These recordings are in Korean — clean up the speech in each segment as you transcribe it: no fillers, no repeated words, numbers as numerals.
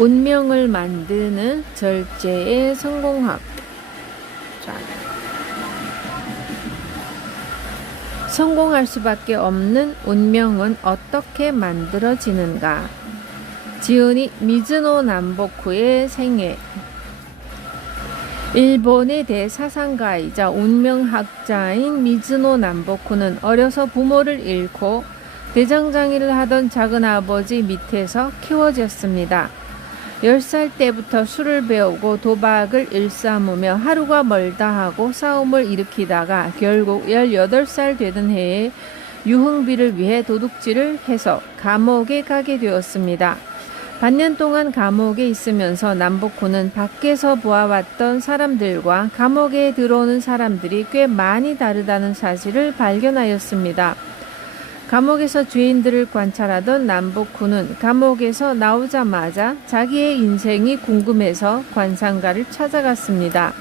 운명을 만드는 절제의 성공학. 자, 성공할 수밖에 없는 운명은 어떻게 만들어지는가? 지은이 미즈노 남보쿠의 생애. 일본의 대사상가이자 운명학자인 미즈노 남보쿠는 어려서 부모를 잃고 대장장이를 하던 작은아버지 밑에서 키워졌습니다. 10살 때부터 술을 배우고 도박을 일삼으며 하루가 멀다 하고 싸움을 일으키다가 결국 18살 되던 해에 유흥비를 위해 도둑질을 해서 감옥에 가게 되었습니다. 반년 동안 감옥에 있으면서 남보쿠는 밖에서 보아왔던 사람들과 감옥에 들어오는 사람들이 꽤 많이 다르다는 사실을 발견하였습니다. 감옥에서 죄인들을 관찰하던 남보쿠는 감옥에서 나오자마자 자기의 인생이 궁금해서 관상가를 찾아갔습니다.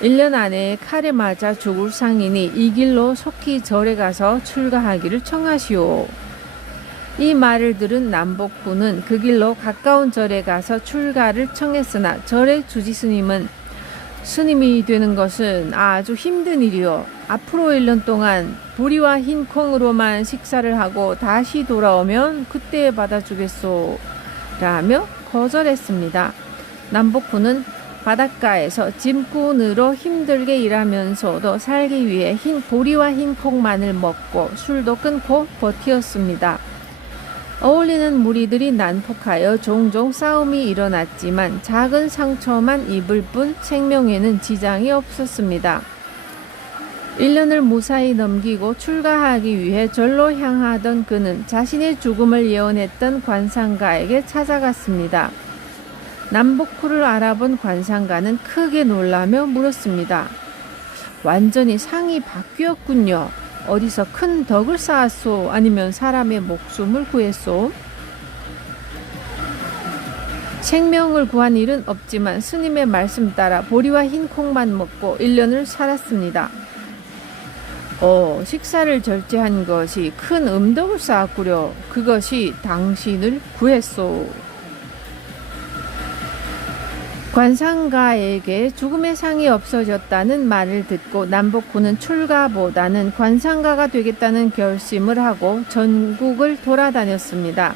1년 안에 칼에 맞아 죽을 상인이 이 길로 속히 절에 가서 출가하기를 청하시오. 이 말을 들은 남보쿠는 그 길로 가까운 절에 가서 출가를 청했으나 절의 주지스님은 스님이 되는 것은 아주 힘든 일이요. 앞으로 1년 동안 보리와 흰 콩으로만 식사를 하고 다시 돌아오면 그때 받아주겠소 라며 거절했습니다. 남보쿠는 바닷가에서 짐꾼으로 힘들게 일하면서도 살기 위해 보리와 흰 콩만을 먹고 술도 끊고 버티었습니다. 어울리는 무리들이 난폭하여 종종 싸움이 일어났지만 작은 상처만 입을 뿐 생명에는 지장이 없었습니다. 1년을 무사히 넘기고 출가하기 위해 절로 향하던 그는 자신의 죽음을 예언했던 관상가에게 찾아갔습니다. 남보쿠를 알아본 관상가는 크게 놀라며 물었습니다. 완전히 상이 바뀌었군요. 어디서 큰 덕을 쌓았소? 아니면 사람의 목숨을 구했소? 생명을 구한 일은 없지만 스님의 말씀 따라 보리와 흰 콩만 먹고 1년을 살았습니다. 식사를 절제한 것이 큰 음덕을 쌓았구려. 그것이 당신을 구했소. 관상가에게 죽음의 상이 없어졌다는 말을 듣고 남보쿠는 출가보다는 관상가가 되겠다는 결심을 하고 전국을 돌아다녔습니다.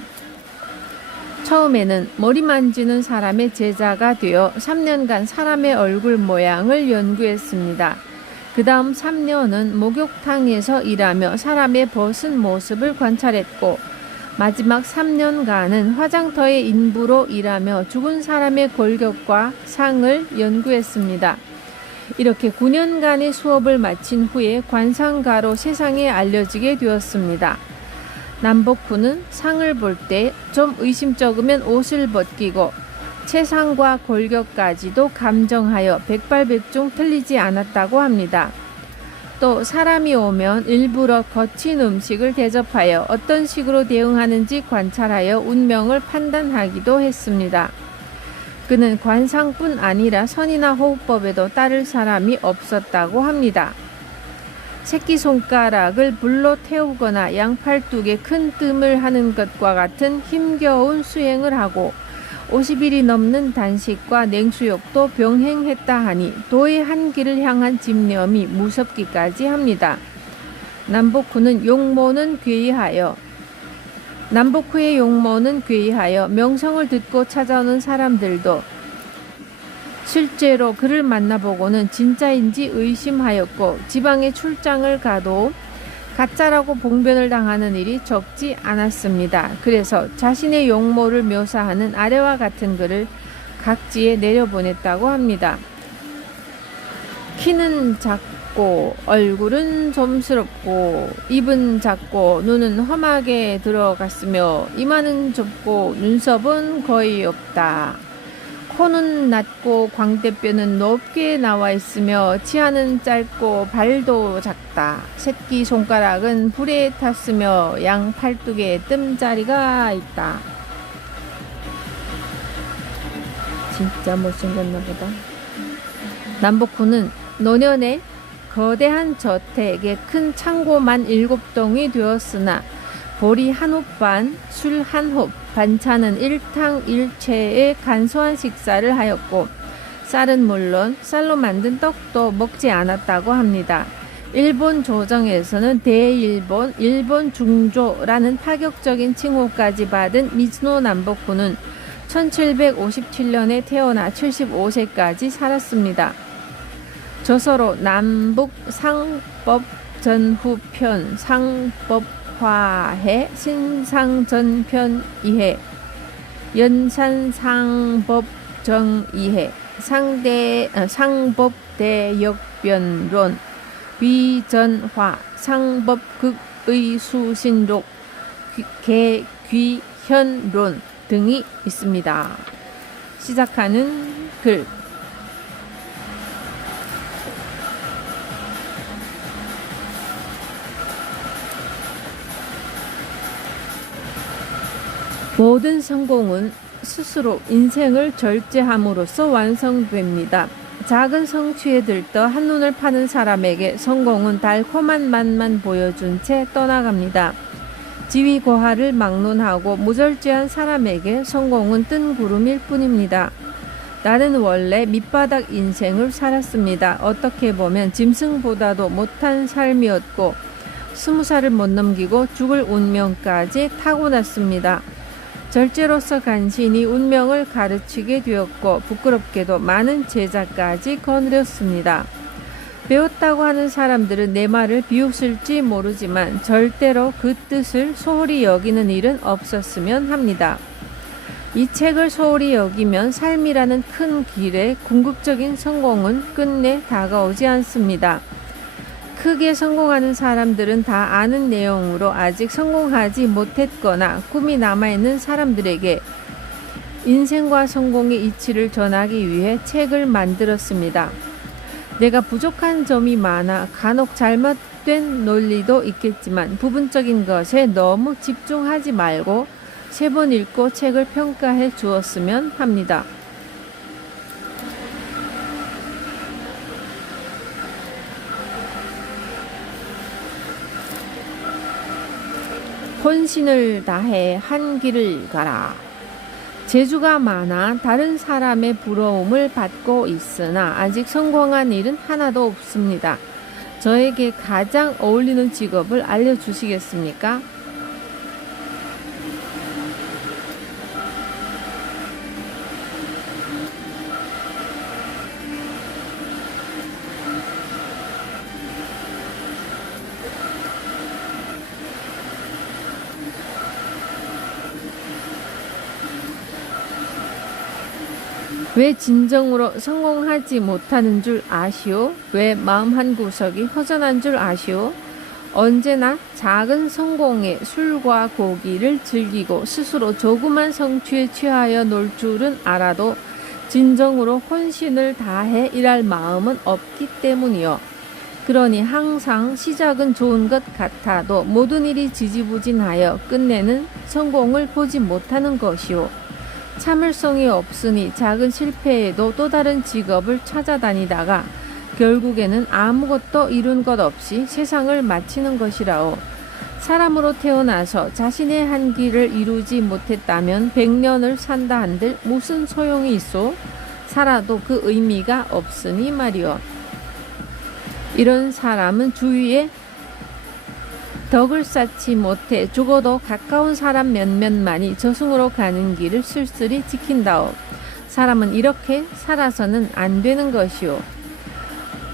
처음에는 머리 만지는 사람의 제자가 되어 3년간 사람의 얼굴 모양을 연구했습니다. 그 다음 3년은 목욕탕에서 일하며 사람의 벗은 모습을 관찰했고 마지막 3년간은 화장터의 인부로 일하며 죽은 사람의 골격과 상을 연구했습니다. 이렇게 9년간의 수업을 마친 후에 관상가로 세상에 알려지게 되었습니다. 남보쿠는 상을 볼 때 좀 의심쩍으면 옷을 벗기고 채상과 골격까지도 감정하여 백발백중 틀리지 않았다고 합니다. 또 사람이 오면 일부러 거친 음식을 대접하여 어떤 식으로 대응하는지 관찰하여 운명을 판단하기도 했습니다. 그는 관상뿐 아니라 선이나 호흡법에도 따를 사람이 없었다고 합니다. 새끼손가락을 불로 태우거나 양팔뚝에 큰 뜸을 하는 것과 같은 힘겨운 수행을 하고 50일이 넘는 단식과 냉수욕도 병행했다 하니 도의 한길을 향한 집념이 무섭기까지 합니다. 남보쿠의 용모는 괴이하여 명성을 듣고 찾아오는 사람들도 실제로 그를 만나보고는 진짜인지 의심하였고 지방에 출장을 가도 가짜라고 봉변을 당하는 일이 적지 않았습니다. 그래서 자신의 용모를 묘사하는 아래와 같은 글을 각지에 내려보냈다고 합니다. 키는 작고 얼굴은 좀스럽고 입은 작고 눈은 험하게 들어갔으며 이마는 좁고 눈썹은 거의 없다. 코는 낮고 광대뼈는 높게 나와 있으며 치아는 짧고 발도 작다. 새끼손가락은 불에 탔으며 양 팔뚝에 뜸자리가 있다. 진짜 못생겼나 보다. 남보쿠는 노년에 거대한 저택에 큰 창고만 7동이 되었으나 보리 한 홉 반, 술 한 홉, 반찬은 일탕일채의 간소한 식사를 하였고 쌀은 물론 쌀로 만든 떡도 먹지 않았다고 합니다. 일본 조정에서는 대일본, 일본 중조라는 파격적인 칭호까지 받은 미즈노 남복부는 1757년에 태어나 75세까지 살았습니다. 저서로 남북 상법 전후편, 상법화해, 신상전편 이해, 연산상법 정이해, 상법대역변론, 비전화, 상법극의 수신록, 개귀현론 등이 있습니다. 시작하는 글. 모든 성공은 스스로 인생을 절제함으로써 완성됩니다. 작은 성취에 들떠 한눈을 파는 사람에게 성공은 달콤한 맛만 보여준 채 떠나갑니다. 지위고하를 막론하고 무절제한 사람에게 성공은 뜬 구름일 뿐입니다. 나는 원래 밑바닥 인생을 살았습니다. 어떻게 보면 짐승보다도 못한 삶이었고 20살을 못 넘기고 죽을 운명까지 타고났습니다. 절제로서 간신히 운명을 가르치게 되었고 부끄럽게도 많은 제자까지 거느렸습니다. 배웠다고 하는 사람들은 내 말을 비웃을지 모르지만 절대로 그 뜻을 소홀히 여기는 일은 없었으면 합니다. 이 책을 소홀히 여기면 삶이라는 큰 길에 궁극적인 성공은 끝내 다가오지 않습니다. 크게 성공하는 사람들은 다 아는 내용으로 아직 성공하지 못했거나 꿈이 남아있는 사람들에게 인생과 성공의 이치를 전하기 위해 책을 만들었습니다. 내가 부족한 점이 많아 간혹 잘못된 논리도 있겠지만 부분적인 것에 너무 집중하지 말고 3번 읽고 책을 평가해 주었으면 합니다. 혼신을 다해 한 길을 가라. 재주가 많아 다른 사람의 부러움을 받고 있으나 아직 성공한 일은 하나도 없습니다. 저에게 가장 어울리는 직업을 알려주시겠습니까? 왜 진정으로 성공하지 못하는 줄 아시오? 왜 마음 한구석이 허전한 줄 아시오? 언제나 작은 성공에 술과 고기를 즐기고 스스로 조그만 성취에 취하여 놀 줄은 알아도 진정으로 혼신을 다해 일할 마음은 없기 때문이요. 그러니 항상 시작은 좋은 것 같아도 모든 일이 지지부진하여 끝내는 성공을 보지 못하는 것이요. 참을성이 없으니 작은 실패에도 또 다른 직업을 찾아다니다가 결국에는 아무것도 이룬 것 없이 세상을 마치는 것이라오. 사람으로 태어나서 자신의 한계를 이루지 못했다면 100년을 산다 한들 무슨 소용이 있소? 살아도 그 의미가 없으니 말이오. 이런 사람은 주위에 덕을 쌓지 못해 죽어도 가까운 사람 몇몇만이 저승으로 가는 길을 쓸쓸히 지킨다오. 사람은 이렇게 살아서는 안 되는 것이오.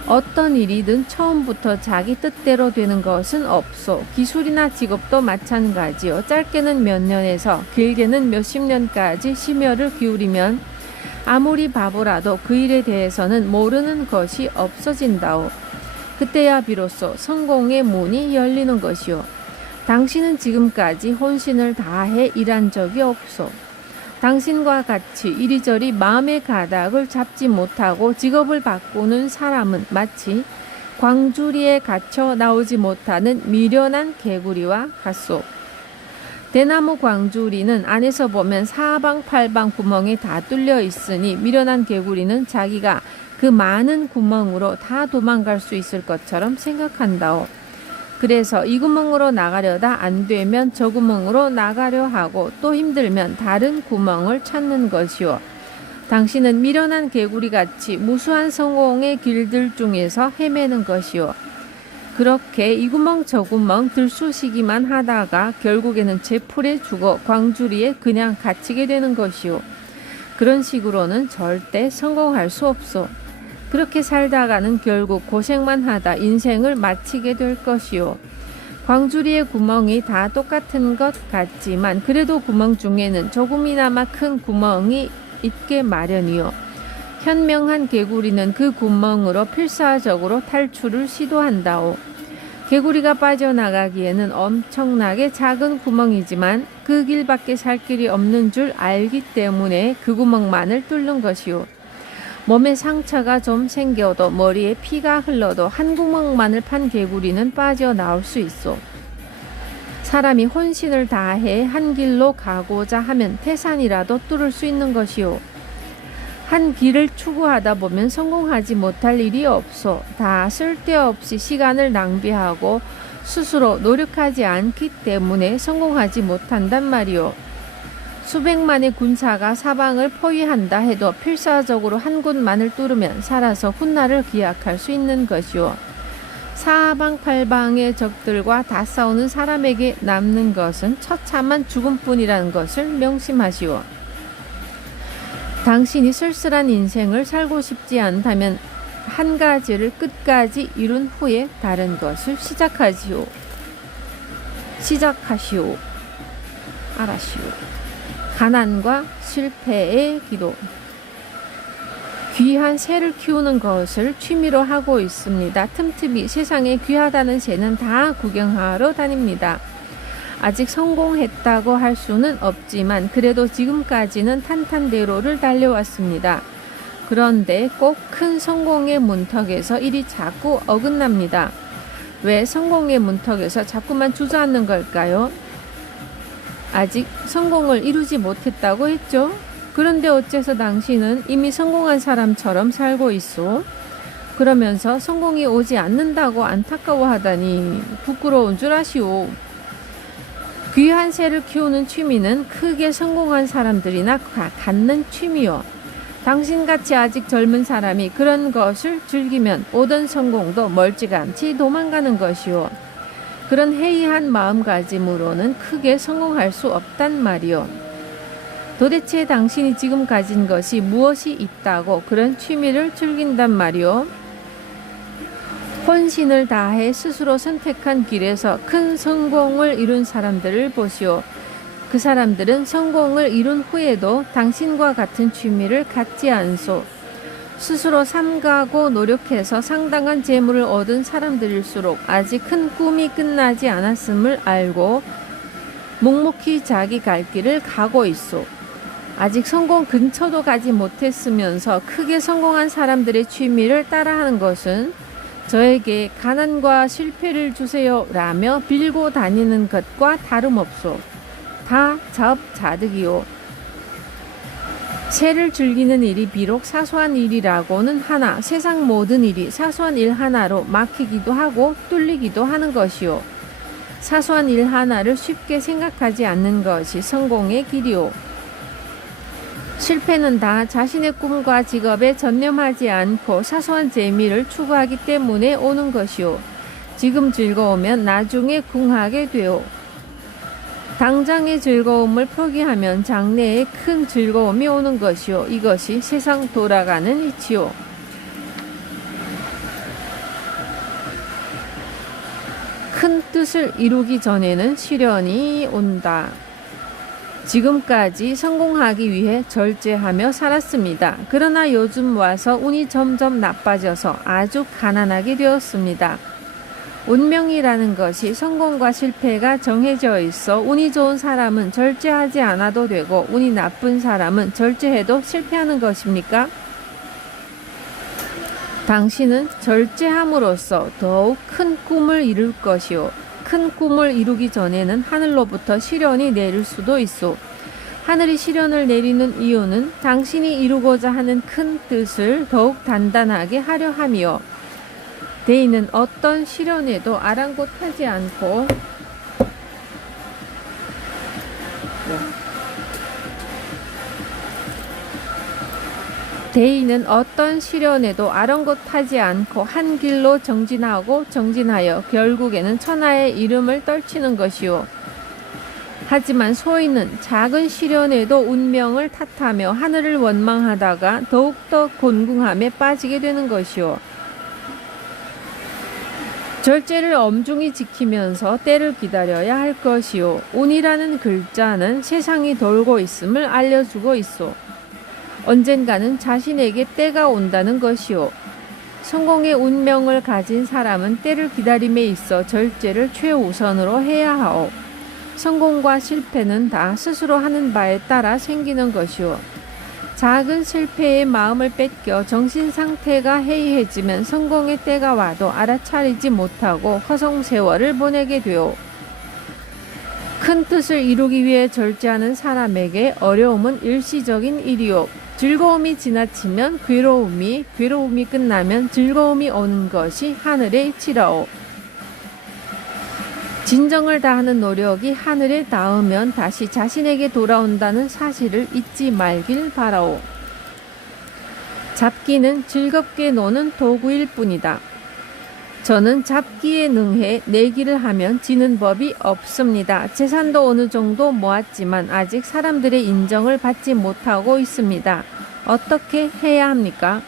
어떤 일이든 처음부터 자기 뜻대로 되는 것은 없소. 기술이나 직업도 마찬가지요. 짧게는 몇 년에서 길게는 몇십 년까지 심혈을 기울이면 아무리 바보라도 그 일에 대해서는 모르는 것이 없어진다오. 그때야 비로소 성공의 문이 열리는 것이요. 당신은 지금까지 혼신을 다해 일한 적이 없소. 당신과 같이 이리저리 마음의 가닥을 잡지 못하고 직업을 바꾸는 사람은 마치 광주리에 갇혀 나오지 못하는 미련한 개구리와 같소. 대나무 광주리는 안에서 보면 사방팔방 구멍이 다 뚫려 있으니 미련한 개구리는 자기가 그 많은 구멍으로 다 도망갈 수 있을 것처럼 생각한다오. 그래서 이 구멍으로 나가려다 안 되면 저 구멍으로 나가려 하고 또 힘들면 다른 구멍을 찾는 것이요. 당신은 미련한 개구리 같이 무수한 성공의 길들 중에서 헤매는 것이요. 그렇게 이 구멍 저 구멍 들쑤시기만 하다가 결국에는 제풀에 죽어 광주리에 그냥 갇히게 되는 것이요. 그런 식으로는 절대 성공할 수 없소. 그렇게 살다가는 결국 고생만 하다 인생을 마치게 될 것이요. 광주리의 구멍이 다 똑같은 것 같지만 그래도 구멍 중에는 조금이나마 큰 구멍이 있게 마련이요. 현명한 개구리는 그 구멍으로 필사적으로 탈출을 시도한다오. 개구리가 빠져나가기에는 엄청나게 작은 구멍이지만 그 길밖에 살 길이 없는 줄 알기 때문에 그 구멍만을 뚫는 것이요. 몸에 상처가 좀 생겨도 머리에 피가 흘러도 한 구멍만을 판 개구리는 빠져나올 수 있어. 사람이 혼신을 다해 한 길로 가고자 하면 태산이라도 뚫을 수 있는 것이요. 한 길을 추구하다 보면 성공하지 못할 일이 없어. 다 쓸데없이 시간을 낭비하고 스스로 노력하지 않기 때문에 성공하지 못한단 말이요. 수백만의 군사가 사방을 포위한다 해도 필사적으로 한 곳만을 뚫으면 살아서 훗날을 기약할 수 있는 것이요. 사방팔방의 적들과 다 싸우는 사람에게 남는 것은 처참한 죽음뿐이라는 것을 명심하시오. 당신이 쓸쓸한 인생을 살고 싶지 않다면 한 가지를 끝까지 이룬 후에 다른 것을 시작하시오. 알아시오. 가난과 실패의 기도. 귀한 새를 키우는 것을 취미로 하고 있습니다. 틈틈이 세상에 귀하다는 새는 다 구경하러 다닙니다. 아직 성공했다고 할 수는 없지만 그래도 지금까지는 탄탄대로를 달려왔습니다. 그런데 꼭 큰 성공의 문턱에서 일이 자꾸 어긋납니다. 왜 성공의 문턱에서 자꾸만 주저앉는 걸까요? 아직 성공을 이루지 못했다고 했죠? 그런데 어째서 당신은 이미 성공한 사람처럼 살고 있어? 그러면서 성공이 오지 않는다고 안타까워하다니 부끄러운 줄 아시오. 귀한 새를 키우는 취미는 크게 성공한 사람들이나 갖는 취미요. 당신같이 아직 젊은 사람이 그런 것을 즐기면 모든 성공도 멀찌감치 도망가는 것이요. 그런 해이한 마음가짐으로는 크게 성공할 수 없단 말이요. 도대체 당신이 지금 가진 것이 무엇이 있다고 그런 취미를 즐긴단 말이요. 혼신을 다해 스스로 선택한 길에서 큰 성공을 이룬 사람들을 보시오. 그 사람들은 성공을 이룬 후에도 당신과 같은 취미를 갖지 않소. 스스로 삼가고 노력해서 상당한 재물을 얻은 사람들일수록 아직 큰 꿈이 끝나지 않았음을 알고 묵묵히 자기 갈 길을 가고 있소. 아직 성공 근처도 가지 못했으면서 크게 성공한 사람들의 취미를 따라하는 것은 저에게 가난과 실패를 주세요 라며 빌고 다니는 것과 다름없소. 다 자업자득이요. 새를 즐기는 일이 비록 사소한 일이라고는 하나 세상 모든 일이 사소한 일 하나로 막히기도 하고 뚫리기도 하는 것이요. 사소한 일 하나를 쉽게 생각하지 않는 것이 성공의 길이요. 실패는 다 자신의 꿈과 직업에 전념하지 않고 사소한 재미를 추구하기 때문에 오는 것이요. 지금 즐거우면 나중에 궁하게 되오. 당장의 즐거움을 포기하면 장래에 큰 즐거움이 오는 것이요. 이것이 세상 돌아가는 이치요. 큰 뜻을 이루기 전에는 시련이 온다. 지금까지 성공하기 위해 절제하며 살았습니다. 그러나 요즘 와서 운이 점점 나빠져서 아주 가난하게 되었습니다. 운명이라는 것이 성공과 실패가 정해져 있어 운이 좋은 사람은 절제하지 않아도 되고 운이 나쁜 사람은 절제해도 실패하는 것입니까? 당신은 절제함으로써 더욱 큰 꿈을 이룰 것이요. 큰 꿈을 이루기 전에는 하늘로부터 시련이 내릴 수도 있소. 하늘이 시련을 내리는 이유는 당신이 이루고자 하는 큰 뜻을 더욱 단단하게 하려 함이요. 대인은 어떤 시련에도 아랑곳하지 않고 대인은 어떤 시련에도 아랑곳하지 않고 한 길로 정진하고 정진하여 결국에는 천하의 이름을 떨치는 것이요. 하지만 소인은 작은 시련에도 운명을 탓하며 하늘을 원망하다가 더욱더 곤궁함에 빠지게 되는 것이요. 절제를 엄중히 지키면서 때를 기다려야 할 것이요. 운이라는 글자는 세상이 돌고 있음을 알려주고 있어. 언젠가는 자신에게 때가 온다는 것이요. 성공의 운명을 가진 사람은 때를 기다림에 있어 절제를 최우선으로 해야 하오. 성공과 실패는 다 스스로 하는 바에 따라 생기는 것이요. 작은 실패에 마음을 뺏겨 정신 상태가 해이해지면 성공의 때가 와도 알아차리지 못하고 허송세월을 보내게 되오. 큰 뜻을 이루기 위해 절제하는 사람에게 어려움은 일시적인 일이요. 즐거움이 지나치면 괴로움이 끝나면 즐거움이 오는 것이 하늘의 이치라오. 진정을 다하는 노력이 하늘에 닿으면 다시 자신에게 돌아온다는 사실을 잊지 말길 바라오. 잡기는 즐겁게 노는 도구일 뿐이다. 저는 잡기에 능해 내기를 하면 지는 법이 없습니다. 재산도 어느 정도 모았지만 아직 사람들의 인정을 받지 못하고 있습니다. 어떻게 해야 합니까?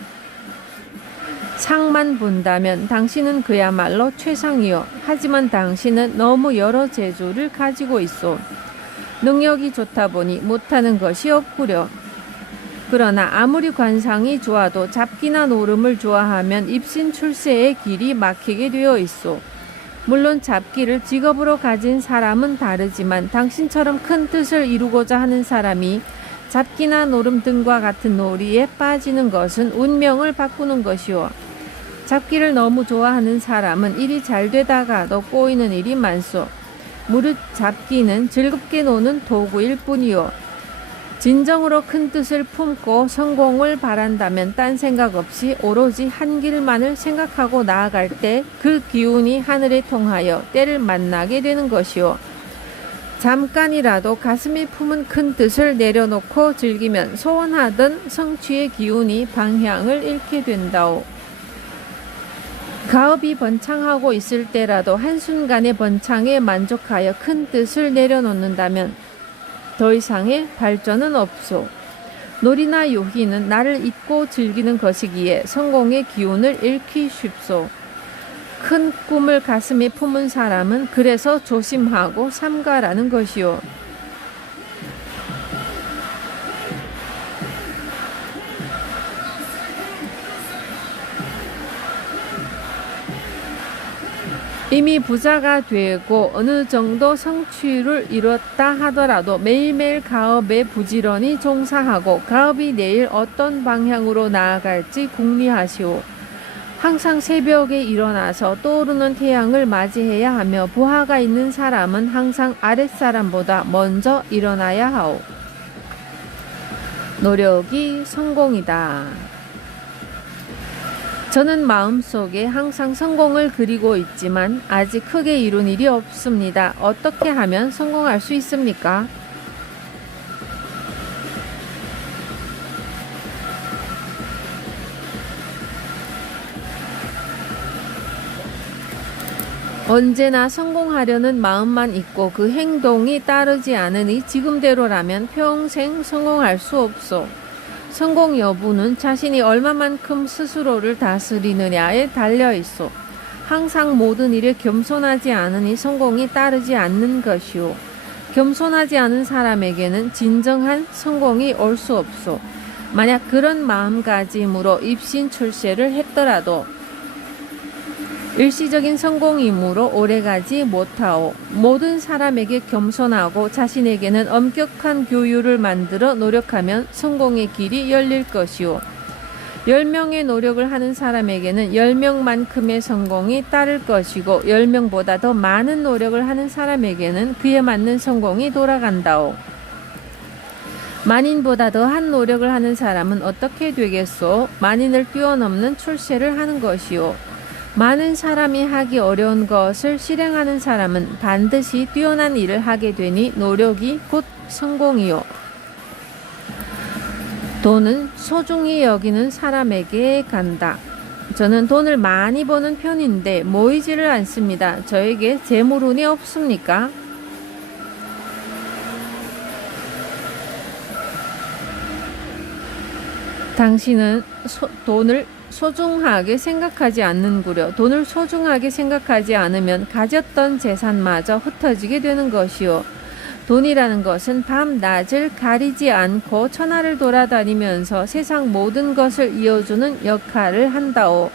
상만 본다면 당신은 그야말로 최상이요. 하지만 당신은 너무 여러 재주를 가지고 있어. 능력이 좋다 보니 못하는 것이 없구려. 그러나 아무리 관상이 좋아도 잡기나 노름을 좋아하면 입신출세의 길이 막히게 되어 있어. 물론 잡기를 직업으로 가진 사람은 다르지만 당신처럼 큰 뜻을 이루고자 하는 사람이 잡기나 노름 등과 같은 놀이에 빠지는 것은 운명을 바꾸는 것이오. 잡기를 너무 좋아하는 사람은 일이 잘 되다가도 꼬이는 일이 많소. 무릇 잡기는 즐겁게 노는 도구일 뿐이요. 진정으로 큰 뜻을 품고 성공을 바란다면 딴 생각 없이 오로지 한 길만을 생각하고 나아갈 때 그 기운이 하늘에 통하여 때를 만나게 되는 것이요. 잠깐이라도 가슴이 품은 큰 뜻을 내려놓고 즐기면 소원하던 성취의 기운이 방향을 잃게 된다오. 가업이 번창하고 있을 때라도 한순간의 번창에 만족하여 큰 뜻을 내려놓는다면 더 이상의 발전은 없소. 놀이나 요희는 나를 잊고 즐기는 것이기에 성공의 기운을 잃기 쉽소. 큰 꿈을 가슴에 품은 사람은 그래서 조심하고 삼가라는 것이요. 이미 부자가 되고 어느 정도 성취를 이뤘다 하더라도 매일매일 가업에 부지런히 종사하고 가업이 내일 어떤 방향으로 나아갈지 궁리하시오. 항상 새벽에 일어나서 떠오르는 태양을 맞이해야 하며 부하가 있는 사람은 항상 아랫사람보다 먼저 일어나야 하오. 노력이 성공이다. 저는 마음속에 항상 성공을 그리고 있지만 아직 크게 이룬 일이 없습니다. 어떻게 하면 성공할 수 있습니까? 언제나 성공하려는 마음만 있고 그 행동이 따르지 않으니 지금대로라면 평생 성공할 수 없소. 성공 여부는 자신이 얼마만큼 스스로를 다스리느냐에 달려 있어. 항상 모든 일에 겸손하지 않으니 성공이 따르지 않는 것이오. 겸손하지 않은 사람에게는 진정한 성공이 올 수 없소. 만약 그런 마음가짐으로 입신출세를 했더라도 일시적인 성공이므로 오래가지 못하오. 모든 사람에게 겸손하고 자신에게는 엄격한 교율을 만들어 노력하면 성공의 길이 열릴 것이오. 10명의 노력을 하는 사람에게는 10명만큼의 성공이 따를 것이고 10명보다 더 많은 노력을 하는 사람에게는 그에 맞는 성공이 돌아간다오. 만인보다 더한 노력을 하는 사람은 어떻게 되겠소? 만인을 뛰어넘는 출세를 하는 것이오. 많은 사람이 하기 어려운 것을 실행하는 사람은 반드시 뛰어난 일을 하게 되니 노력이 곧 성공이요. 돈은 소중히 여기는 사람에게 간다. 저는 돈을 많이 버는 편인데 모이지를 않습니다. 저에게 재물운이 없습니까? 당신은 돈을 소중하게 생각하지 않는구려. 돈을 소중하게 생각하지 않으면 가졌던 재산마저 흩어지게 되는 것이요. 돈이라는 것은 밤낮을 가리지 않고 천하를 돌아다니면서 세상 모든 것을 이어주는 역할을 한다오.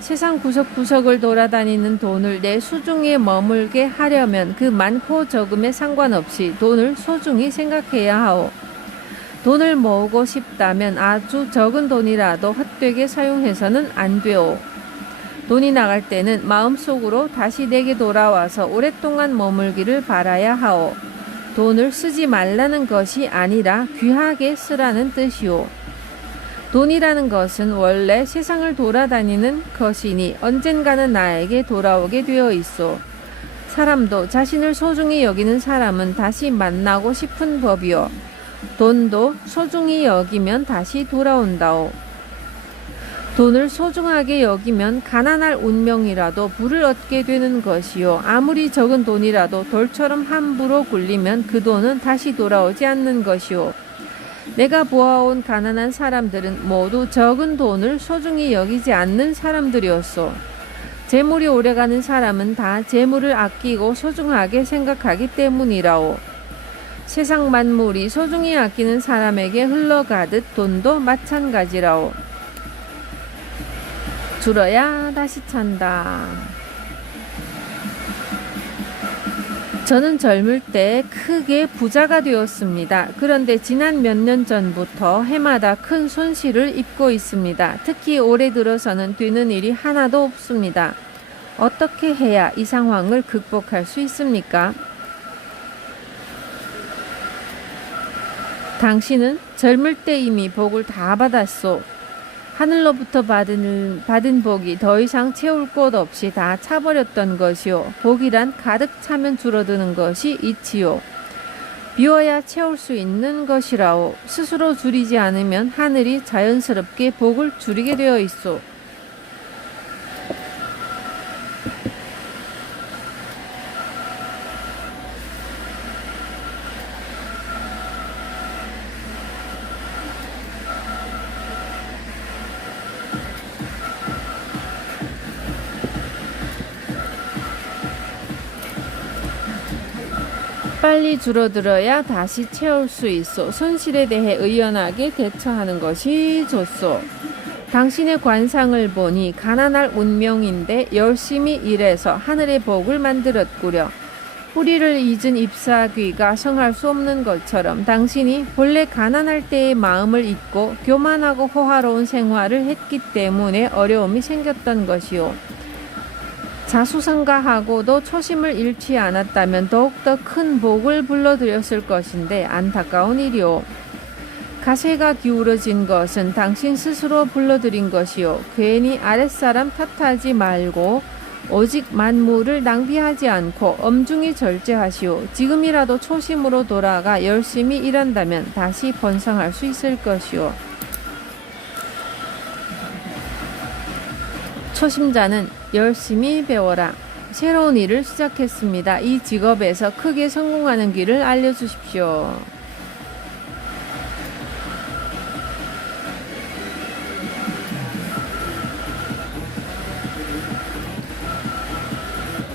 세상 구석구석을 돌아다니는 돈을 내 수중에 머물게 하려면 그 많고 적음에 상관없이 돈을 소중히 생각해야 하오. 돈을 모으고 싶다면 아주 적은 돈이라도 헛되게 사용해서는 안 되오. 돈이 나갈 때는 마음속으로 다시 내게 돌아와서 오랫동안 머물기를 바라야 하오. 돈을 쓰지 말라는 것이 아니라 귀하게 쓰라는 뜻이오. 돈이라는 것은 원래 세상을 돌아다니는 것이니 언젠가는 나에게 돌아오게 되어 있어. 사람도 자신을 소중히 여기는 사람은 다시 만나고 싶은 법이요. 돈도 소중히 여기면 다시 돌아온다오. 돈을 소중하게 여기면 가난할 운명이라도 부를 얻게 되는 것이요. 아무리 적은 돈이라도 돌처럼 함부로 굴리면 그 돈은 다시 돌아오지 않는 것이요. 내가 보아온 가난한 사람들은 모두 적은 돈을 소중히 여기지 않는 사람들이었소. 재물이 오래가는 사람은 다 재물을 아끼고 소중하게 생각하기 때문이라오. 세상 만물이 소중히 아끼는 사람에게 흘러가듯 돈도 마찬가지라오. 줄어야 다시 찬다. 저는 젊을 때 크게 부자가 되었습니다. 그런데 지난 몇 년 전부터 해마다 큰 손실을 입고 있습니다. 특히 올해 들어서는 되는 일이 하나도 없습니다. 어떻게 해야 이 상황을 극복할 수 있습니까? 당신은 젊을 때 이미 복을 다 받았소. 하늘로부터 받은 복이 더 이상 채울 곳 없이 다 차버렸던 것이요. 복이란 가득 차면 줄어드는 것이 있지요. 비워야 채울 수 있는 것이라오. 스스로 줄이지 않으면 하늘이 자연스럽게 복을 줄이게 되어 있소. 빨리 줄어들어야 다시 채울 수 있어. 손실에 대해 의연하게 대처하는 것이 좋소. 당신의 관상을 보니 가난할 운명인데 열심히 일해서 하늘의 복을 만들었구려. 뿌리를 잊은 잎사귀가 성할 수 없는 것처럼 당신이 본래 가난할 때의 마음을 잊고 교만하고 호화로운 생활을 했기 때문에 어려움이 생겼던 것이요. 자수성가하고도 초심을 잃지 않았다면 더욱더 큰 복을 불러들였을 것인데 안타까운 일이오. 가세가 기울어진 것은 당신 스스로 불러들인 것이요. 괜히 아랫사람 탓하지 말고 오직 만물을 낭비하지 않고 엄중히 절제하시오. 지금이라도 초심으로 돌아가 열심히 일한다면 다시 번성할 수 있을 것이오. 초심자는 열심히 배워라. 새로운 일을 시작했습니다. 이 직업에서 크게 성공하는 길을 알려주십시오.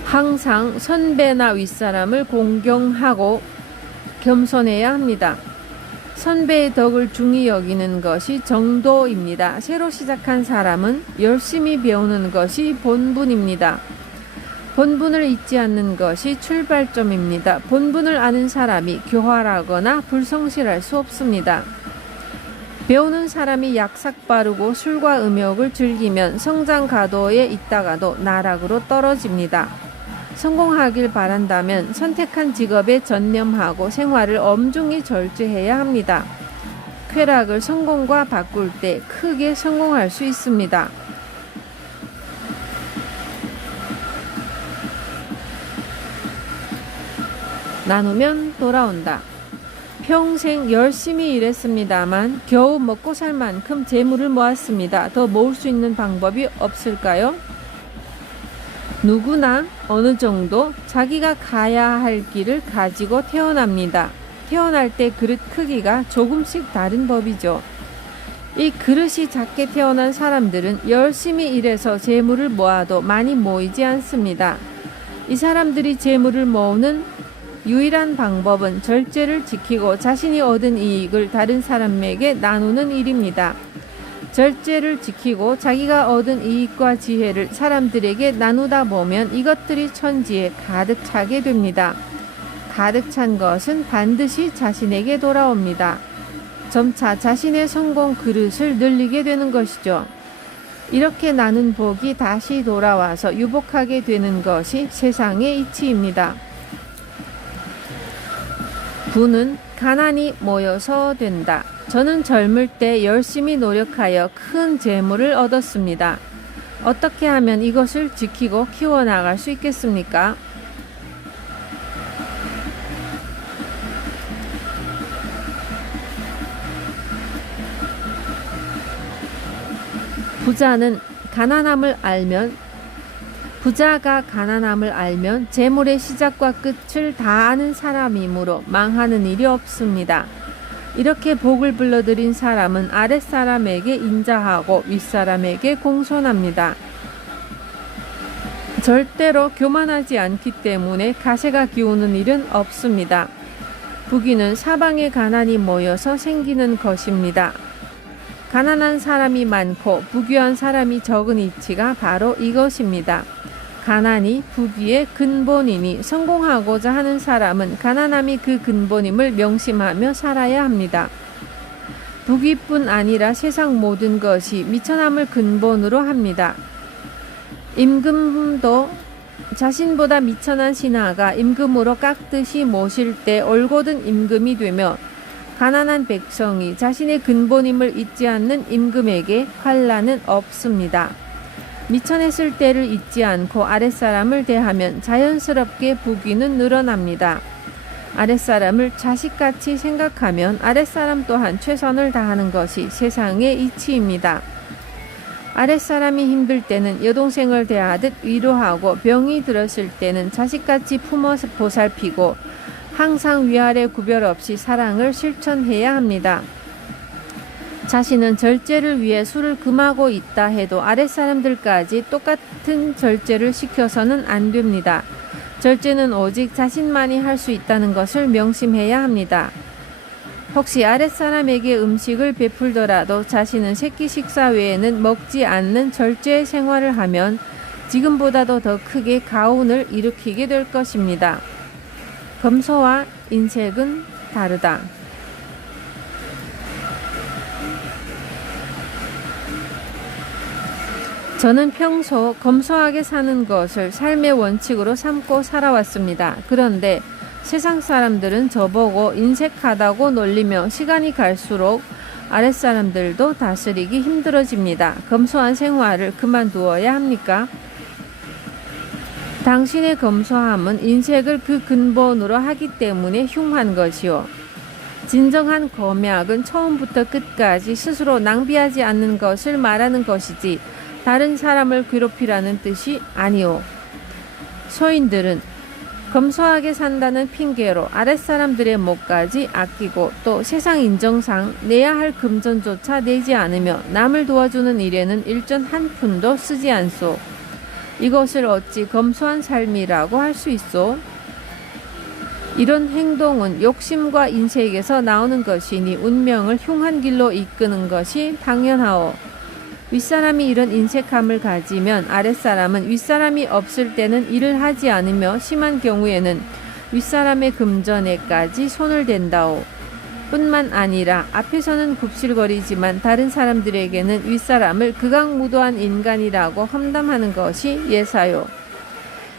항상 선배나 윗사람을 공경하고 겸손해야 합니다. 선배의 덕을 중히 여기는 것이 정도입니다. 새로 시작한 사람은 열심히 배우는 것이 본분입니다. 본분을 잊지 않는 것이 출발점입니다. 본분을 아는 사람이 교활하거나 불성실할 수 없습니다. 배우는 사람이 약삭빠르고 술과 음욕을 즐기면 성장 가도에 있다가도 나락으로 떨어집니다. 성공하길 바란다면 선택한 직업에 전념하고 생활을 엄중히 절제해야 합니다. 쾌락을 성공과 바꿀 때 크게 성공할 수 있습니다. 나누면 돌아온다. 평생 열심히 일했습니다만 겨우 먹고 살 만큼 재물을 모았습니다. 더 모을 수 있는 방법이 없을까요? 누구나 어느 정도 자기가 가야 할 길을 가지고 태어납니다. 태어날 때 그릇 크기가 조금씩 다른 법이죠. 이 그릇이 작게 태어난 사람들은 열심히 일해서 재물을 모아도 많이 모이지 않습니다. 이 사람들이 재물을 모으는 유일한 방법은 절제를 지키고 자신이 얻은 이익을 다른 사람에게 나누는 일입니다. 절제를 지키고 자기가 얻은 이익과 지혜를 사람들에게 나누다 보면 이것들이 천지에 가득 차게 됩니다. 가득 찬 것은 반드시 자신에게 돌아옵니다. 점차 자신의 성공 그릇을 늘리게 되는 것이죠. 이렇게 나눈 복이 다시 돌아와서 유복하게 되는 것이 세상의 이치입니다. 부는 가난이 모여서 된다. 저는 젊을 때 열심히 노력하여 큰 재물을 얻었습니다. 어떻게 하면 이것을 지키고 키워나갈 수 있겠습니까? 부자가 가난함을 알면 재물의 시작과 끝을 다 아는 사람이므로 망하는 일이 없습니다. 이렇게 복을 불러들인 사람은 아랫사람에게 인자하고 윗사람에게 공손합니다. 절대로 교만하지 않기 때문에 가세가 기우는 일은 없습니다. 부귀는 사방에 가난이 모여서 생기는 것입니다. 가난한 사람이 많고 부귀한 사람이 적은 이치가 바로 이것입니다. 가난이 부귀의 근본이니 성공하고자 하는 사람은 가난함이 그 근본임을 명심하며 살아야 합니다. 부귀뿐 아니라 세상 모든 것이 미천함을 근본으로 합니다. 임금도 자신보다 미천한 신하가 임금으로 깎듯이 모실 때 올곧은 임금이 되며 가난한 백성이 자신의 근본임을 잊지 않는 임금에게 환난은 없습니다. 미천했을 때를 잊지 않고 아랫사람을 대하면 자연스럽게 부귀는 늘어납니다. 아랫사람을 자식같이 생각하면 아랫사람 또한 최선을 다하는 것이 세상의 이치입니다. 아랫사람이 힘들 때는 여동생을 대하듯 위로하고 병이 들었을 때는 자식같이 품어 보살피고 항상 위아래 구별 없이 사랑을 실천해야 합니다. 자신은 절제를 위해 술을 금하고 있다 해도 아랫사람들까지 똑같은 절제를 시켜서는 안 됩니다. 절제는 오직 자신만이 할 수 있다는 것을 명심해야 합니다. 혹시 아랫사람에게 음식을 베풀더라도 자신은 새끼 식사 외에는 먹지 않는 절제 생활을 하면 지금보다도 더 크게 가운을 일으키게 될 것입니다. 검소와 인색은 다르다. 저는 평소 검소하게 사는 것을 삶의 원칙으로 삼고 살아왔습니다. 그런데 세상 사람들은 저보고 인색하다고 놀리며 시간이 갈수록 아랫사람들도 다스리기 힘들어집니다. 검소한 생활을 그만두어야 합니까? 당신의 검소함은 인색을 그 근본으로 하기 때문에 흉한 것이요. 진정한 검약은 처음부터 끝까지 스스로 낭비하지 않는 것을 말하는 것이지 다른 사람을 괴롭히라는 뜻이 아니오. 소인들은 검소하게 산다는 핑계로 아랫사람들의 몫까지 아끼고 또 세상 인정상 내야 할 금전조차 내지 않으며 남을 도와주는 일에는 일전 한 푼도 쓰지 않소. 이것을 어찌 검소한 삶이라고 할 수 있소? 이런 행동은 욕심과 인색에서 나오는 것이니 운명을 흉한 길로 이끄는 것이 당연하오. 윗사람이 이런 인색함을 가지면 아랫사람은 윗사람이 없을 때는 일을 하지 않으며 심한 경우에는 윗사람의 금전에까지 손을 댄다오. 뿐만 아니라 앞에서는 굽실거리지만 다른 사람들에게는 윗사람을 극악무도한 인간이라고 험담하는 것이 예사요.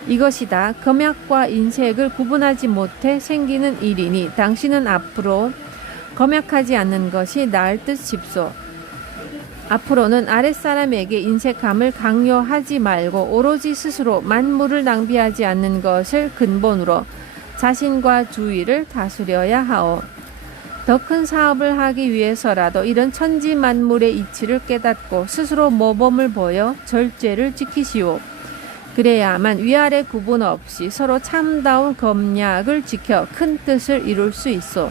이것이 다 검약과 인색을 구분하지 못해 생기는 일이니 당신은 앞으로 검약하지 않는 것이 나을 듯 싶소. 앞으로는 아랫사람에게 인색함을 강요하지 말고 오로지 스스로 만물을 낭비하지 않는 것을 근본으로 자신과 주위를 다스려야 하오. 더 큰 사업을 하기 위해서라도 이런 천지 만물의 이치를 깨닫고 스스로 모범을 보여 절제를 지키시오. 그래야만 위아래 구분 없이 서로 참다운 검약을 지켜 큰 뜻을 이룰 수 있어.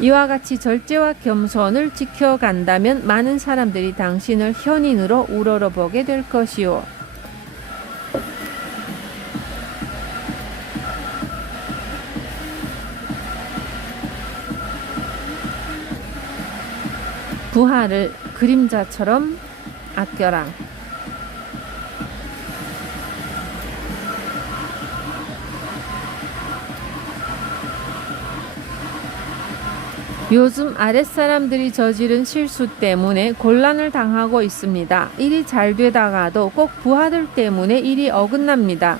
이와 같이 절제와 겸손을 지켜간다면 많은 사람들이 당신을 현인으로 우러러보게 될 것이오. 부하를 그림자처럼 아껴라. 요즘 아랫사람들이 저지른 실수 때문에 곤란을 당하고 있습니다. 일이 잘 되다가도 꼭 부하들 때문에 일이 어긋납니다.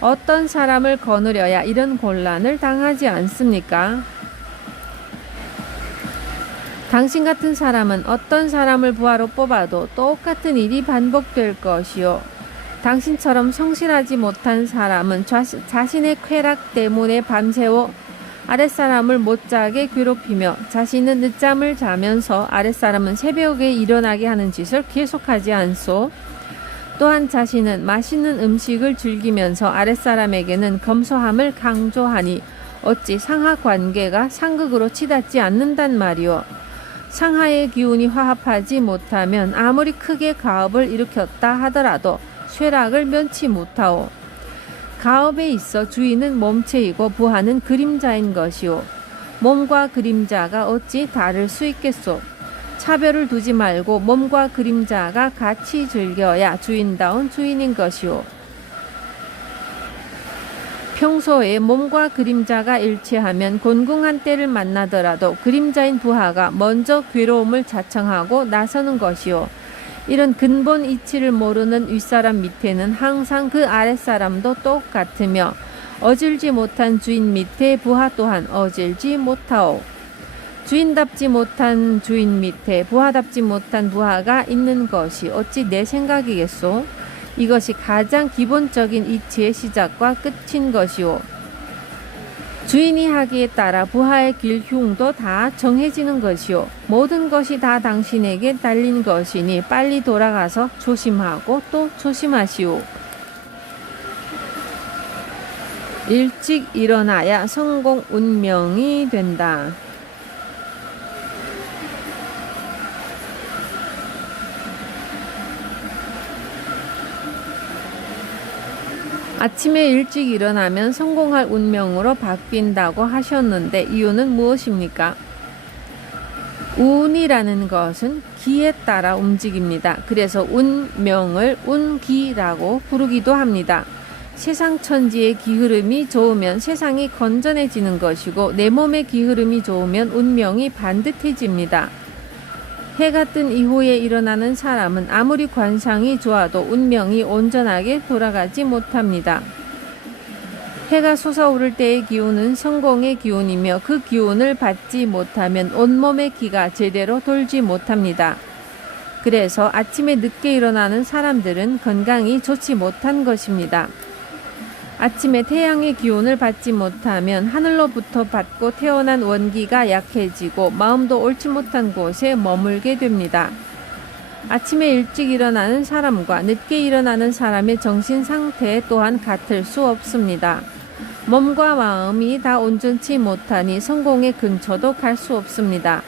어떤 사람을 거느려야 이런 곤란을 당하지 않습니까? 당신 같은 사람은 어떤 사람을 부하로 뽑아도 똑같은 일이 반복될 것이요. 당신처럼 성실하지 못한 사람은 자신의 쾌락 때문에 밤새워 아랫사람을 못자게 괴롭히며 자신은 늦잠을 자면서 아랫사람은 새벽에 일어나게 하는 짓을 계속하지 않소. 또한 자신은 맛있는 음식을 즐기면서 아랫사람에게는 검소함을 강조하니 어찌 상하 관계가 상극으로 치닫지 않는단 말이오. 상하의 기운이 화합하지 못하면 아무리 크게 가업을 일으켰다 하더라도 쇠락을 면치 못하오. 가업에 있어 주인은 몸체이고 부하는 그림자인 것이오. 몸과 그림자가 어찌 다를 수 있겠소. 차별을 두지 말고 몸과 그림자가 같이 즐겨야 주인다운 주인인 것이오. 평소에 몸과 그림자가 일치하면 곤궁한 때를 만나더라도 그림자인 부하가 먼저 괴로움을 자청하고 나서는 것이오. 이런 근본 이치를 모르는 윗사람 밑에는 항상 그 아랫사람도 똑같으며 어질지 못한 주인 밑에 부하 또한 어질지 못하오. 주인답지 못한 주인 밑에 부하답지 못한 부하가 있는 것이 어찌 내 생각이겠소? 이것이 가장 기본적인 이치의 시작과 끝인 것이오. 주인이 하기에 따라 부하의 길 흉도 다 정해지는 것이오. 모든 것이 다 당신에게 달린 것이니 빨리 돌아가서 조심하고 또 조심하시오. 일찍 일어나야 성공 운명이 된다. 아침에 일찍 일어나면 성공할 운명으로 바뀐다고 하셨는데 이유는 무엇입니까? 운이라는 것은 기에 따라 움직입니다. 그래서 운명을 운기라고 부르기도 합니다. 세상 천지의 기흐름이 좋으면 세상이 건전해지는 것이고 내 몸의 기흐름이 좋으면 운명이 반듯해집니다. 해가 뜬 이후에 일어나는 사람은 아무리 관상이 좋아도 운명이 온전하게 돌아가지 못합니다. 해가 솟아오를 때의 기운은 성공의 기운이며 그 기운을 받지 못하면 온몸의 기가 제대로 돌지 못합니다. 그래서 아침에 늦게 일어나는 사람들은 건강이 좋지 못한 것입니다. 아침에 태양의 기운을 받지 못하면 하늘로부터 받고 태어난 원기가 약해지고 마음도 옳지 못한 곳에 머물게 됩니다. 아침에 일찍 일어나는 사람과 늦게 일어나는 사람의 정신 상태 또한 같을 수 없습니다. 몸과 마음이 다 온전치 못하니 성공의 근처도 갈 수 없습니다.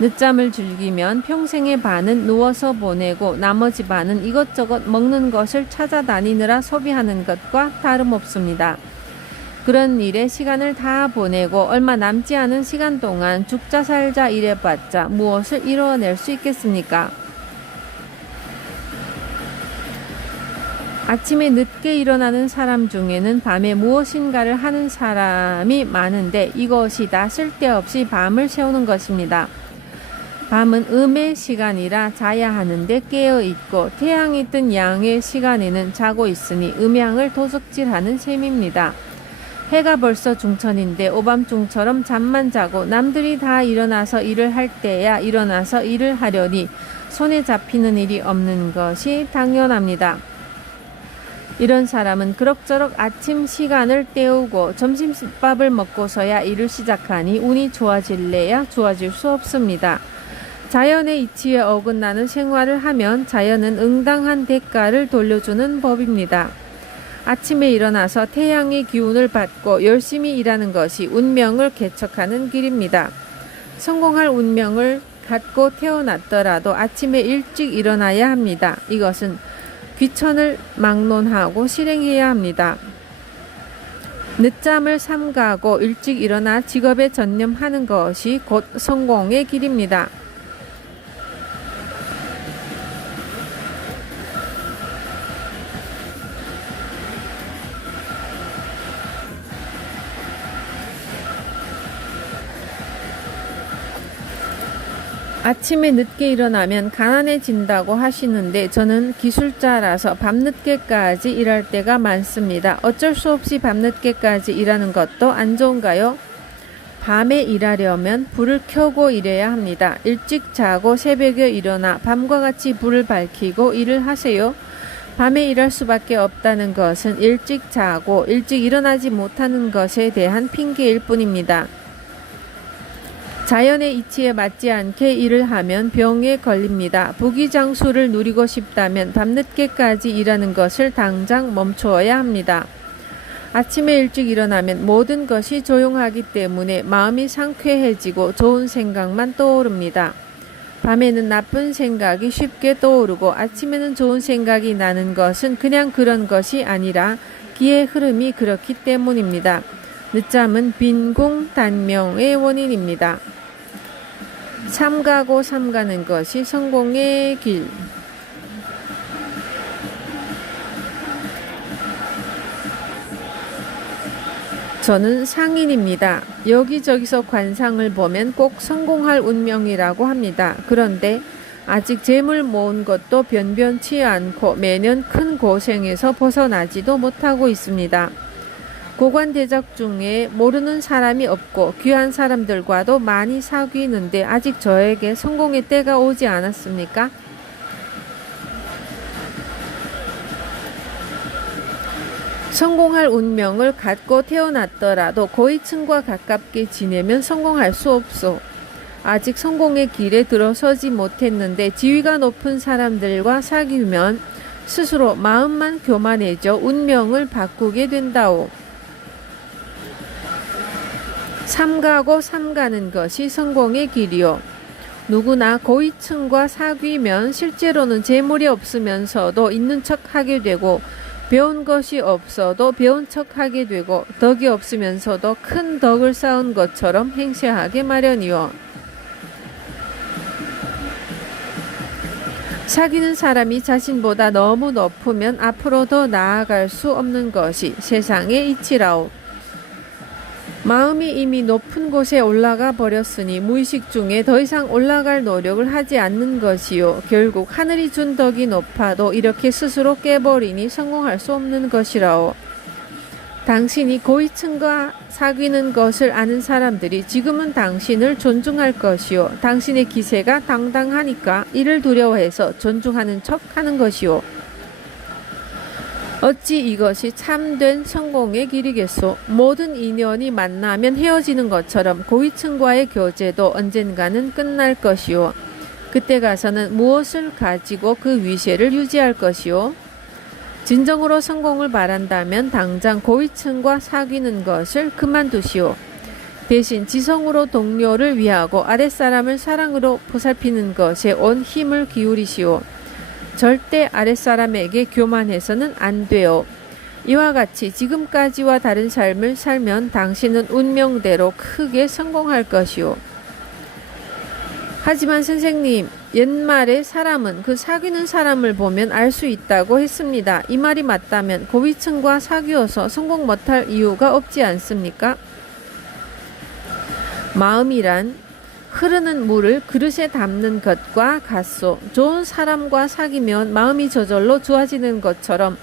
늦잠을 즐기면 평생의 반은 누워서 보내고 나머지 반은 이것저것 먹는 것을 찾아다니느라 소비하는 것과 다름없습니다. 그런 일에 시간을 다 보내고 얼마 남지 않은 시간 동안 죽자 살자 일해봤자 무엇을 이뤄낼 수 있겠습니까? 아침에 늦게 일어나는 사람 중에는 밤에 무엇인가를 하는 사람이 많은데 이것이 다 쓸데없이 밤을 새우는 것입니다. 밤은 음의 시간이라 자야 하는데 깨어있고 태양이 뜬 양의 시간에는 자고 있으니 음양을 도적질하는 셈입니다. 해가 벌써 중천인데 오밤중처럼 잠만 자고 남들이 다 일어나서 일을 할 때야 일어나서 일을 하려니 손에 잡히는 일이 없는 것이 당연합니다. 이런 사람은 그럭저럭 아침 시간을 때우고 점심밥을 먹고서야 일을 시작하니 운이 좋아질래야 좋아질 수 없습니다. 자연의 이치에 어긋나는 생활을 하면 자연은 응당한 대가를 돌려주는 법입니다. 아침에 일어나서 태양의 기운을 받고 열심히 일하는 것이 운명을 개척하는 길입니다. 성공할 운명을 갖고 태어났더라도 아침에 일찍 일어나야 합니다. 이것은 귀천을 막론하고 실행해야 합니다. 늦잠을 삼가고 일찍 일어나 직업에 전념하는 것이 곧 성공의 길입니다. 아침에 늦게 일어나면 가난해진다고 하시는데 저는 기술자라서 밤늦게까지 일할 때가 많습니다. 어쩔 수 없이 밤늦게까지 일하는 것도 안 좋은가요? 밤에 일하려면 불을 켜고 일해야 합니다. 일찍 자고 새벽에 일어나 밤과 같이 불을 밝히고 일을 하세요. 밤에 일할 수밖에 없다는 것은 일찍 자고 일찍 일어나지 못하는 것에 대한 핑계일 뿐입니다. 자연의 이치에 맞지 않게 일을 하면 병에 걸립니다. 부귀장수를 누리고 싶다면 밤늦게까지 일하는 것을 당장 멈추어야 합니다. 아침에 일찍 일어나면 모든 것이 조용하기 때문에 마음이 상쾌해지고 좋은 생각만 떠오릅니다. 밤에는 나쁜 생각이 쉽게 떠오르고 아침에는 좋은 생각이 나는 것은 그냥 그런 것이 아니라 기의 흐름이 그렇기 때문입니다. 늦잠은 빈궁단명의 원인입니다. 삼가고 삼가는 것이 성공의 길. 저는 상인입니다. 여기저기서 관상을 보면 꼭 성공할 운명이라고 합니다. 그런데 아직 재물 모은 것도 변변치 않고 매년 큰 고생에서 벗어나지도 못하고 있습니다. 고관대작 중에 모르는 사람이 없고 귀한 사람들과도 많이 사귀는데 아직 저에게 성공의 때가 오지 않았습니까? 성공할 운명을 갖고 태어났더라도 고위층과 가깝게 지내면 성공할 수 없소. 아직 성공의 길에 들어서지 못했는데 지위가 높은 사람들과 사귀면 스스로 마음만 교만해져 운명을 바꾸게 된다오. 삼가고 삼가는 것이 성공의 길이요. 누구나 고위층과 사귀면 실제로는 재물이 없으면서도 있는 척 하게 되고 배운 것이 없어도 배운 척 하게 되고 덕이 없으면서도 큰 덕을 쌓은 것처럼 행세하게 마련이요. 사귀는 사람이 자신보다 너무 높으면 앞으로 더 나아갈 수 없는 것이 세상의 이치라오. 마음이 이미 높은 곳에 올라가 버렸으니 무의식 중에 더 이상 올라갈 노력을 하지 않는 것이요. 결국 하늘이 준 덕이 높아도 이렇게 스스로 깨버리니 성공할 수 없는 것이라오. 당신이 고위층과 사귀는 것을 아는 사람들이 지금은 당신을 존중할 것이요. 당신의 기세가 당당하니까 이를 두려워해서 존중하는 척 하는 것이요. 어찌 이것이 참된 성공의 길이겠소. 모든 인연이 만나면 헤어지는 것처럼 고위층과의 교제도 언젠가는 끝날 것이요. 그때 가서는 무엇을 가지고 그 위세를 유지할 것이요. 진정으로 성공을 바란다면 당장 고위층과 사귀는 것을 그만두시오. 대신 지성으로 동료를 위하고 아랫사람을 사랑으로 보살피는 것에 온 힘을 기울이시오. 절대 아랫사람에게 교만해서는 안 돼요. 이와 같이 지금까지와 다른 삶을 살면 당신은 운명대로 크게 성공할 것이오. 하지만 선생님, 옛말에 사람은 그 사귀는 사람을 보면 알 수 있다고 했습니다. 이 말이 맞다면 고위층과 사귀어서 성공 못할 이유가 없지 않습니까? 마음이란 흐르는 물을 그릇에 담는 것과 같소. 좋은 사람과 사귀면 마음이 저절로 좋아지는 것처럼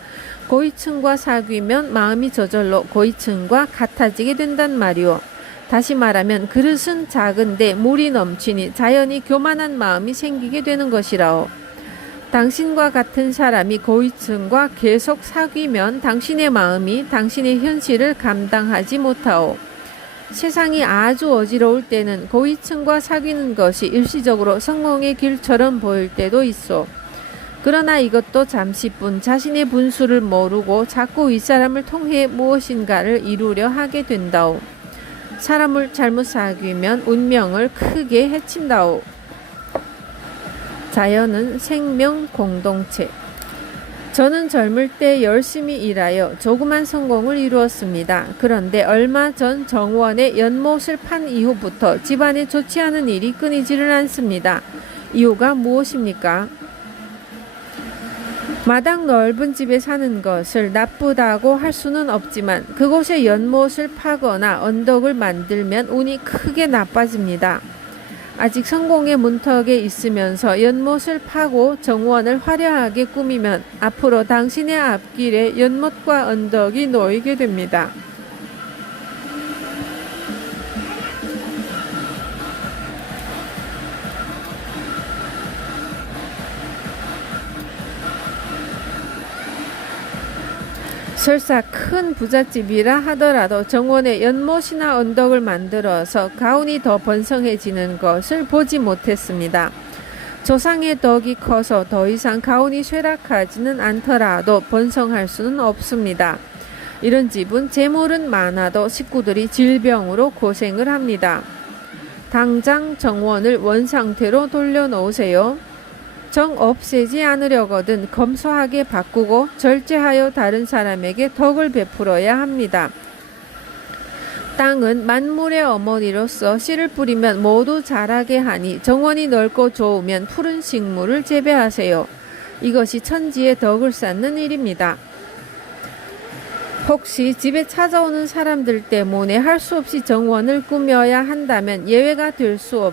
고위층과 사귀면 마음이 저절로 고위층과 같아지게 된단 말이오. 다시 말하면 그릇은 작은데 물이 넘치니 자연히 교만한 마음이 생기게 되는 것이라오. 당신과 같은 사람이 고위층과 계속 사귀면 당신의 마음이 당신의 현실을 감당하지 못하오. 세상이 아주 어지러울 때는 고위층과 사귀는 것이 일시적으로 성공의 길처럼 보일 때도 있어. 그러나 이것도 잠시뿐. 자신의 분수를 모르고 자꾸 윗사람을 통해 무엇인가를 이루려 하게 된다오. 사람을 잘못 사귀면 운명을 크게 해친다오. 자연은 생명 공동체. 저는 젊을 때 열심히 일하여 조그만 성공을 이루었습니다. 그런데 얼마 전 정원에 연못을 판 이후부터 집안에 좋지 않은 일이 끊이지를 않습니다. 이유가 무엇입니까? 마당 넓은 집에 사는 것을 나쁘다고 할 수는 없지만 그곳에 연못을 파거나 언덕을 만들면 운이 크게 나빠집니다. 아직 성공의 문턱에 있으면서 연못을 파고 정원을 화려하게 꾸미면 앞으로 당신의 앞길에 연못과 언덕이 놓이게 됩니다. 설사 큰 부잣집이라 하더라도 정원에 연못이나 언덕을 만들어서 가훈이 더 번성해지는 것을 보지 못했습니다. 조상의 덕이 커서 더 이상 가훈이 쇠락하지는 않더라도 번성할 수는 없습니다. 이런 집은 재물은 많아도 식구들이 질병으로 고생을 합니다. 당장 정원을 원상태로 돌려놓으세요. 정 없애지 않으려거든 검소하게 바꾸고 절제하여 다른 사람에게 덕을 베풀어야 합니다. 땅은 만물의 어머니로서 씨를 뿌리면 모두 자라게 하니 정원이 넓고 좋으면 푸른 식물을 재배하세요. 이것이 천지의 덕을 쌓는 일입니다. 혹시 집에 찾아오는 사람들 때문에 할 수 없이 정원을 꾸며야 한다면 예외가 될 수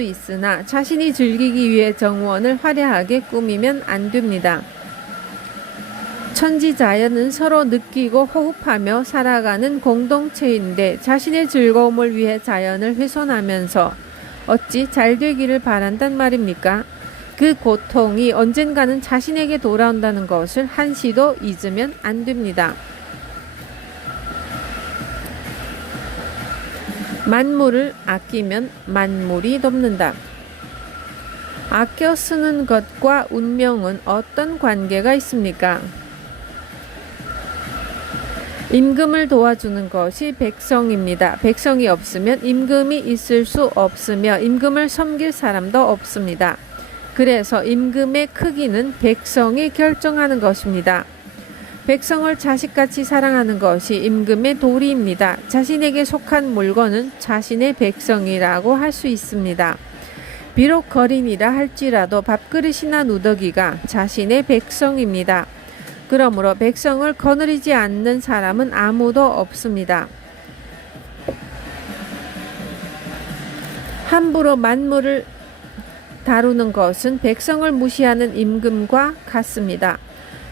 있으나 자신이 즐기기 위해 정원을 화려하게 꾸미면 안 됩니다. 천지자연은 서로 느끼고 호흡하며 살아가는 공동체인데 자신의 즐거움을 위해 자연을 훼손하면서 어찌 잘 되기를 바란단 말입니까? 그 고통이 언젠가는 자신에게 돌아온다는 것을 한시도 잊으면 안 됩니다. 만물을 아끼면 만물이 돕는다. 아껴 쓰는 것과 운명은 어떤 관계가 있습니까? 임금을 도와주는 것이 백성입니다. 백성이 없으면 임금이 있을 수 없으며 임금을 섬길 사람도 없습니다. 그래서 임금의 크기는 백성이 결정하는 것입니다. 백성을 자식같이 사랑하는 것이 임금의 도리입니다. 자신에게 속한 물건은 자신의 백성이라고 할 수 있습니다. 비록 거린이라 할지라도 밥그릇이나 누더기가 자신의 백성입니다. 그러므로 백성을 거느리지 않는 사람은 아무도 없습니다. 함부로 만물을 다루는 것은 백성을 무시하는 임금과 같습니다.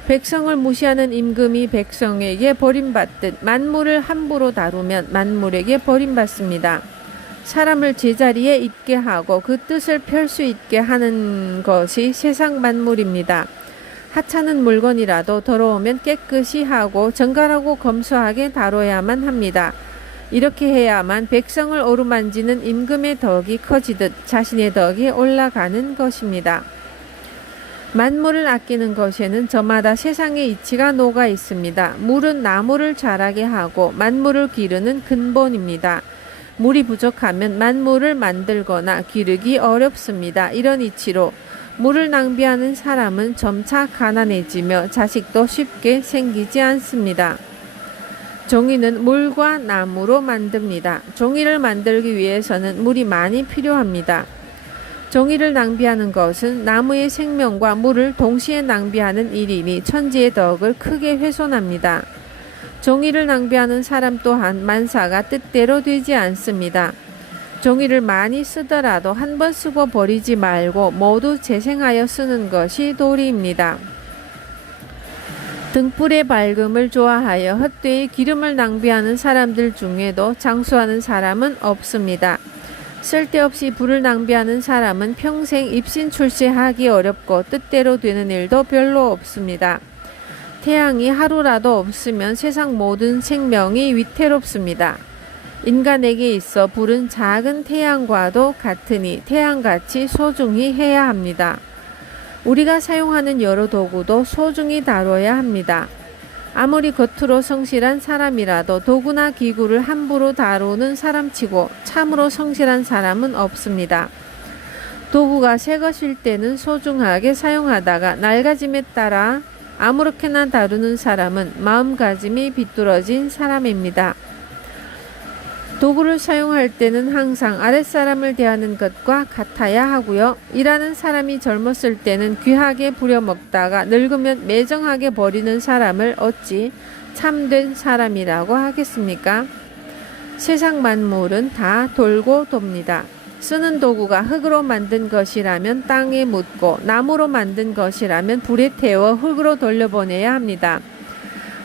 백성을 무시하는 임금이 백성에게 버림받듯 만물을 함부로 다루면 만물에게 버림받습니다. 사람을 제자리에 있게 하고 그 뜻을 펼 수 있게 하는 것이 세상 만물입니다. 하찮은 물건이라도 더러우면 깨끗이 하고 정갈하고 검소하게 다뤄야만 합니다. 이렇게 해야만 백성을 어루만지는 임금의 덕이 커지듯 자신의 덕이 올라가는 것입니다. 만물을 아끼는 것에는 저마다 세상의 이치가 녹아 있습니다. 물은 나무를 자라게 하고 만물을 기르는 근본입니다. 물이 부족하면 만물을 만들거나 기르기 어렵습니다. 이런 이치로 물을 낭비하는 사람은 점차 가난해지며 자식도 쉽게 생기지 않습니다. 종이는 물과 나무로 만듭니다. 종이를 만들기 위해서는 물이 많이 필요합니다. 종이를 낭비하는 것은 나무의 생명과 물을 동시에 낭비하는 일이니 천지의 덕을 크게 훼손합니다. 종이를 낭비하는 사람 또한 만사가 뜻대로 되지 않습니다. 종이를 많이 쓰더라도 한 번 쓰고 버리지 말고 모두 재생하여 쓰는 것이 도리입니다. 등불의 밝음을 좋아하여 헛되이 기름을 낭비하는 사람들 중에도 장수하는 사람은 없습니다. 쓸데없이 불을 낭비하는 사람은 평생 입신출세하기 어렵고 뜻대로 되는 일도 별로 없습니다. 태양이 하루라도 없으면 세상 모든 생명이 위태롭습니다. 인간에게 있어 불은 작은 태양과도 같으니 태양같이 소중히 해야 합니다. 우리가 사용하는 여러 도구도 소중히 다뤄야 합니다. 아무리 겉으로 성실한 사람이라도 도구나 기구를 함부로 다루는 사람치고 참으로 성실한 사람은 없습니다. 도구가 새 것일 때는 소중하게 사용하다가 낡아짐에 따라 아무렇게나 다루는 사람은 마음가짐이 비뚤어진 사람입니다. 도구를 사용할 때는 항상 아랫사람을 대하는 것과 같아야 하고요. 일하는 사람이 젊었을 때는 귀하게 부려먹다가 늙으면 매정하게 버리는 사람을 어찌 참된 사람이라고 하겠습니까? 세상 만물은 다 돌고 돕니다. 쓰는 도구가 흙으로 만든 것이라면 땅에 묻고 나무로 만든 것이라면 불에 태워 흙으로 돌려보내야 합니다.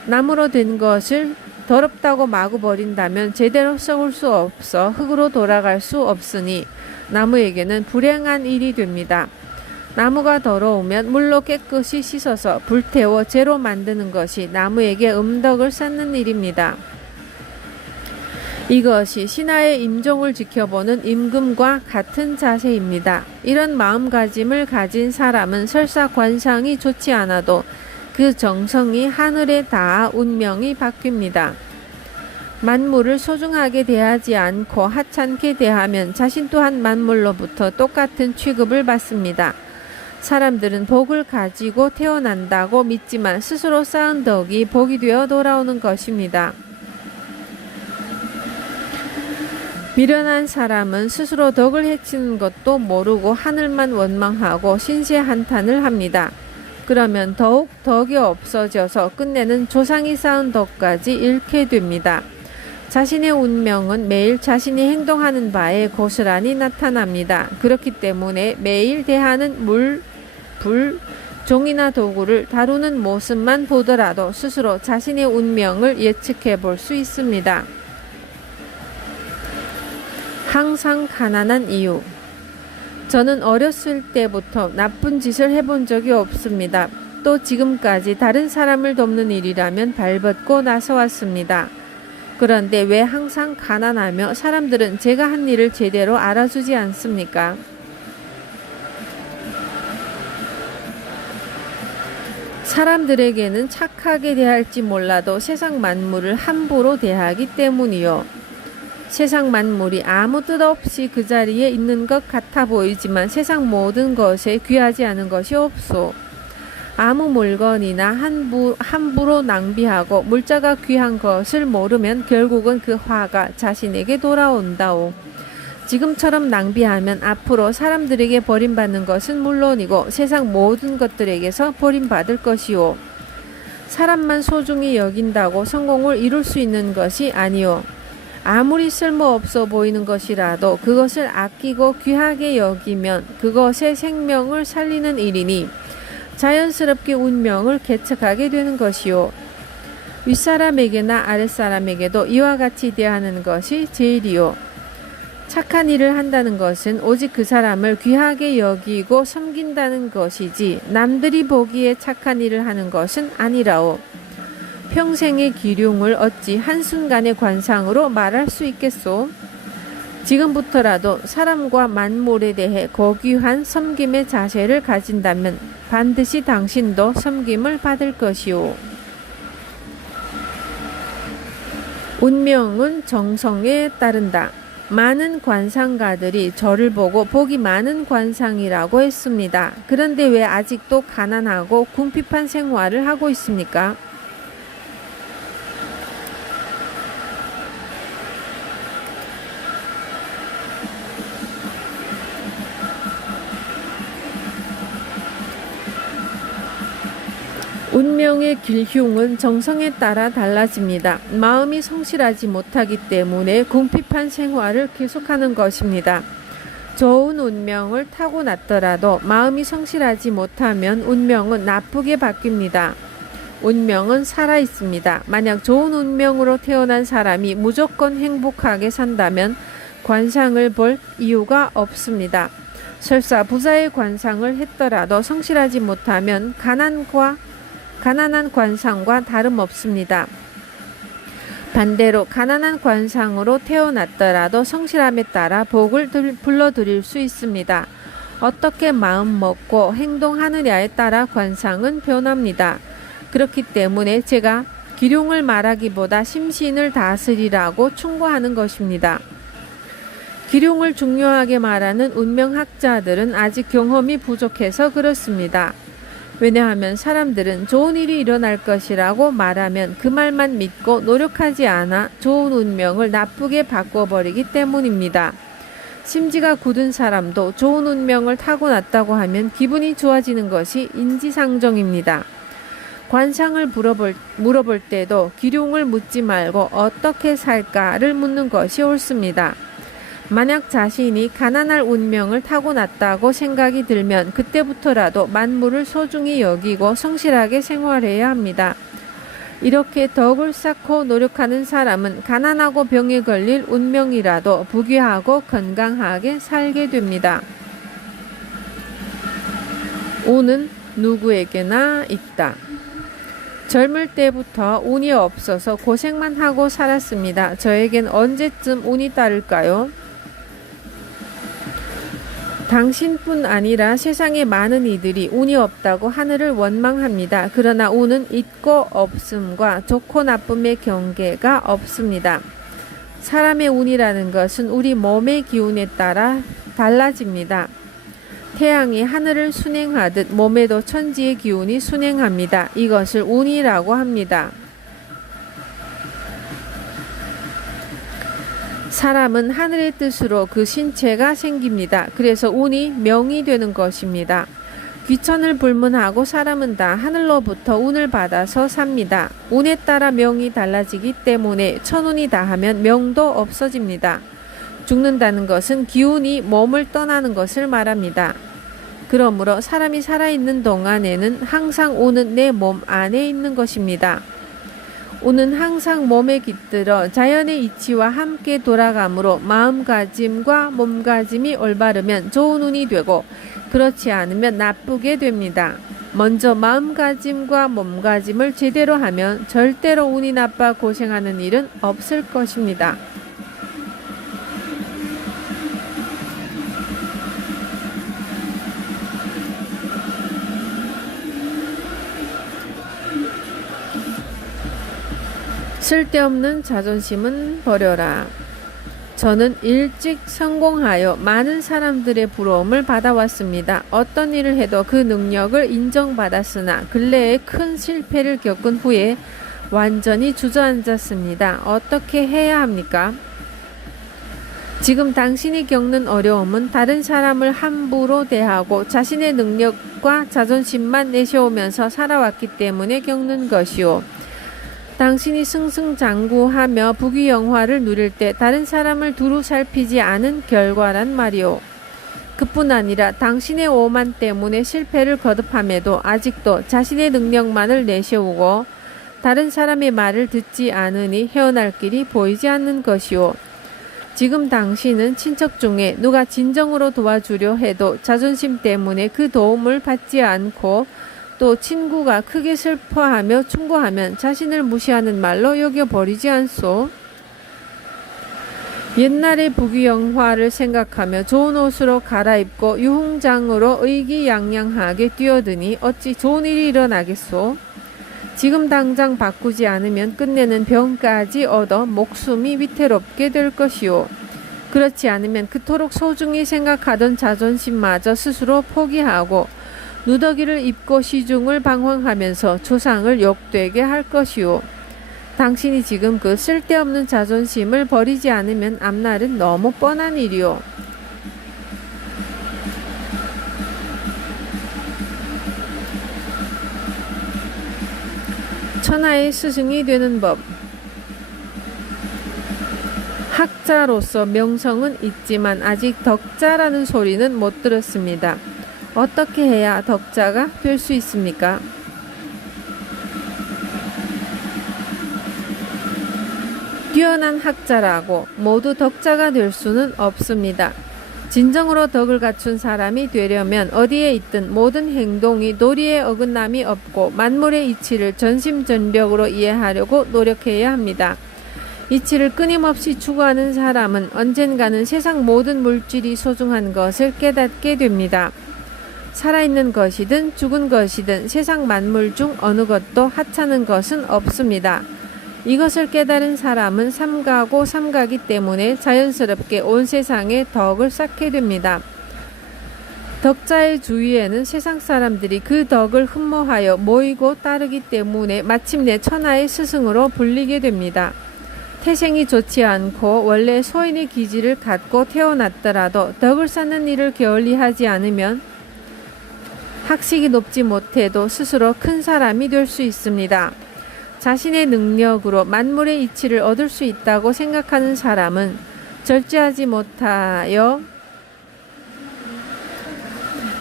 나무로 된 것을 더럽다고 마구 버린다면 제대로 썩을 수 없어 흙으로 돌아갈 수 없으니 나무에게는 불행한 일이 됩니다. 나무가 더러우면 물로 깨끗이 씻어서 불태워 재로 만드는 것이 나무에게 음덕을 쌓는 일입니다. 이것이 신하의 임종을 지켜보는 임금과 같은 자세입니다. 이런 마음가짐을 가진 사람은 설사 관상이 좋지 않아도 그 정성이 하늘에 닿아 운명이 바뀝니다. 만물을 소중하게 대하지 않고 하찮게 대하면 자신 또한 만물로부터 똑같은 취급을 받습니다. 사람들은 복을 가지고 태어난다고 믿지만 스스로 쌓은 덕이 복이 되어 돌아오는 것입니다. 미련한 사람은 스스로 덕을 해치는 것도 모르고 하늘만 원망하고 신세한탄을 합니다. 그러면 더욱 덕이 없어져서 끝내는 조상이 쌓은 덕까지 잃게 됩니다. 자신의 운명은 매일 자신이 행동하는 바에 고스란히 나타납니다. 그렇기 때문에 매일 대하는 물, 불, 종이나 도구를 다루는 모습만 보더라도 스스로 자신의 운명을 예측해 볼 수 있습니다. 항상 가난한 이유. 저는 어렸을 때부터 나쁜 짓을 해본 적이 없습니다. 또 지금까지 다른 사람을 돕는 일이라면 발벗고 나서왔습니다. 그런데 왜 항상 가난하며 사람들은 제가 한 일을 제대로 알아주지 않습니까? 사람들에게는 착하게 대할지 몰라도 세상 만물을 함부로 대하기 때문이요. 세상 만물이 아무 뜻 없이 그 자리에 있는 것 같아 보이지만 세상 모든 것에 귀하지 않은 것이 없소. 아무 물건이나 함부로 낭비하고 물자가 귀한 것을 모르면 결국은 그 화가 자신에게 돌아온다오. 지금처럼 낭비하면 앞으로 사람들에게 버림받는 것은 물론이고 세상 모든 것들에게서 버림받을 것이오. 사람만 소중히 여긴다고 성공을 이룰 수 있는 것이 아니오. 아무리 쓸모없어 보이는 것이라도 그것을 아끼고 귀하게 여기면 그것의 생명을 살리는 일이니 자연스럽게 운명을 개척하게 되는 것이요. 윗사람에게나 아랫사람에게도 이와 같이 대하는 것이 제일이요. 착한 일을 한다는 것은 오직 그 사람을 귀하게 여기고 섬긴다는 것이지 남들이 보기에 착한 일을 하는 것은 아니라오. 평생의 기륭을 어찌 한순간의 관상으로 말할 수 있겠소? 지금부터라도 사람과 만물에 대해 고귀한 섬김의 자세를 가진다면 반드시 당신도 섬김을 받을 것이오. 운명은 정성에 따른다. 많은 관상가들이 저를 보고 복이 많은 관상이라고 했습니다. 그런데 왜 아직도 가난하고 궁핍한 생활을 하고 있습니까? 운명의 길흉은 정성에 따라 달라집니다. 마음이 성실하지 못하기 때문에 궁핍한 생활을 계속하는 것입니다. 좋은 운명을 타고났더라도 마음이 성실하지 못하면 운명은 나쁘게 바뀝니다. 운명은 살아있습니다. 만약 좋은 운명으로 태어난 사람이 무조건 행복하게 산다면 관상을 볼 이유가 없습니다. 설사 부자의 관상을 했더라도 성실하지 못하면 가난한 관상과 다름없습니다. 반대로 가난한 관상으로 태어났더라도 성실함에 따라 복을 불러들일 수 있습니다. 어떻게 마음 먹고 행동하느냐에 따라 관상은 변합니다. 그렇기 때문에 제가 기륭을 말하기보다 심신을 다스리라고 충고하는 것입니다. 기륭을 중요하게 말하는 운명학자들은 아직 경험이 부족해서 그렇습니다. 왜냐하면 사람들은 좋은 일이 일어날 것이라고 말하면 그 말만 믿고 노력하지 않아 좋은 운명을 나쁘게 바꿔버리기 때문입니다. 심지가 굳은 사람도 좋은 운명을 타고났다고 하면 기분이 좋아지는 것이 인지상정입니다. 관상을 물어볼 때도 기륭을 묻지 말고 어떻게 살까를 묻는 것이 옳습니다. 만약 자신이 가난할 운명을 타고났다고 생각이 들면 그때부터라도 만물을 소중히 여기고 성실하게 생활해야 합니다. 이렇게 덕을 쌓고 노력하는 사람은 가난하고 병에 걸릴 운명이라도 부귀하고 건강하게 살게 됩니다. 운은 누구에게나 있다. 젊을 때부터 운이 없어서 고생만 하고 살았습니다. 저에겐 언제쯤 운이 따를까요? 당신뿐 아니라 세상의 많은 이들이 운이 없다고 하늘을 원망합니다. 그러나 운은 있고 없음과 좋고 나쁨의 경계가 없습니다. 사람의 운이라는 것은 우리 몸의 기운에 따라 달라집니다. 태양이 하늘을 순행하듯 몸에도 천지의 기운이 순행합니다. 이것을 운이라고 합니다. 사람은 하늘의 뜻으로 그 신체가 생깁니다. 그래서 운이 명이 되는 것입니다. 귀천을 불문하고 사람은 다 하늘로부터 운을 받아서 삽니다. 운에 따라 명이 달라지기 때문에 천운이 다하면 명도 없어집니다. 죽는다는 것은 기운이 몸을 떠나는 것을 말합니다. 그러므로 사람이 살아있는 동안에는 항상 운은 내 몸 안에 있는 것입니다. 운은 항상 몸에 깃들어 자연의 이치와 함께 돌아가므로 마음가짐과 몸가짐이 올바르면 좋은 운이 되고 그렇지 않으면 나쁘게 됩니다. 먼저 마음가짐과 몸가짐을 제대로 하면 절대로 운이 나빠 고생하는 일은 없을 것입니다. 쓸데없는 자존심은 버려라. 저는 일찍 성공하여 많은 사람들의 부러움을 받아왔습니다. 어떤 일을 해도 그 능력을 인정받았으나 근래에 큰 실패를 겪은 후에 완전히 주저앉았습니다. 어떻게 해야 합니까? 지금 당신이 겪는 어려움은 다른 사람을 함부로 대하고 자신의 능력과 자존심만 내세우면서 살아왔기 때문에 겪는 것이오. 당신이 승승장구하며 부귀영화를 누릴 때 다른 사람을 두루 살피지 않은 결과란 말이오. 그뿐 아니라 당신의 오만 때문에 실패를 거듭함에도 아직도 자신의 능력만을 내세우고 다른 사람의 말을 듣지 않으니 헤어날 길이 보이지 않는 것이오. 지금 당신은 친척 중에 누가 진정으로 도와주려 해도 자존심 때문에 그 도움을 받지 않고 또 친구가 크게 슬퍼하며 충고하면 자신을 무시하는 말로 여겨버리지 않소? 옛날의 부귀영화를 생각하며 좋은 옷으로 갈아입고 유흥장으로 의기양양하게 뛰어드니 어찌 좋은 일이 일어나겠소? 지금 당장 바꾸지 않으면 끝내는 병까지 얻어 목숨이 위태롭게 될 것이오. 그렇지 않으면 그토록 소중히 생각하던 자존심마저 스스로 포기하고 누더기를 입고 시중을 방황하면서 조상을 욕되게 할 것이오. 당신이 지금 그 쓸데없는 자존심을 버리지 않으면 앞날은 너무 뻔한 일이오. 천하의 스승이 되는 법. 학자로서 명성은 있지만 아직 덕자라는 소리는 못 들었습니다. 어떻게 해야 덕자가 될 수 있습니까? 뛰어난 학자라고 모두 덕자가 될 수는 없습니다. 진정으로 덕을 갖춘 사람이 되려면 어디에 있든 모든 행동이 도리에 어긋남이 없고 만물의 이치를 전심전력으로 이해하려고 노력해야 합니다. 이치를 끊임없이 추구하는 사람은 언젠가는 세상 모든 물질이 소중한 것을 깨닫게 됩니다. 살아있는 것이든 죽은 것이든 세상 만물 중 어느 것도 하찮은 것은 없습니다. 이것을 깨달은 사람은 삼가고 삼가기 때문에 자연스럽게 온 세상에 덕을 쌓게 됩니다. 덕자의 주위에는 세상 사람들이 그 덕을 흠모하여 모이고 따르기 때문에 마침내 천하의 스승으로 불리게 됩니다. 태생이 좋지 않고 원래 소인의 기질을 갖고 태어났더라도 덕을 쌓는 일을 게을리하지 않으면 학식이 높지 못해도 스스로 큰 사람이 될 수 있습니다. 자신의 능력으로 만물의 이치를 얻을 수 있다고 생각하는 사람은 절제하지 못하여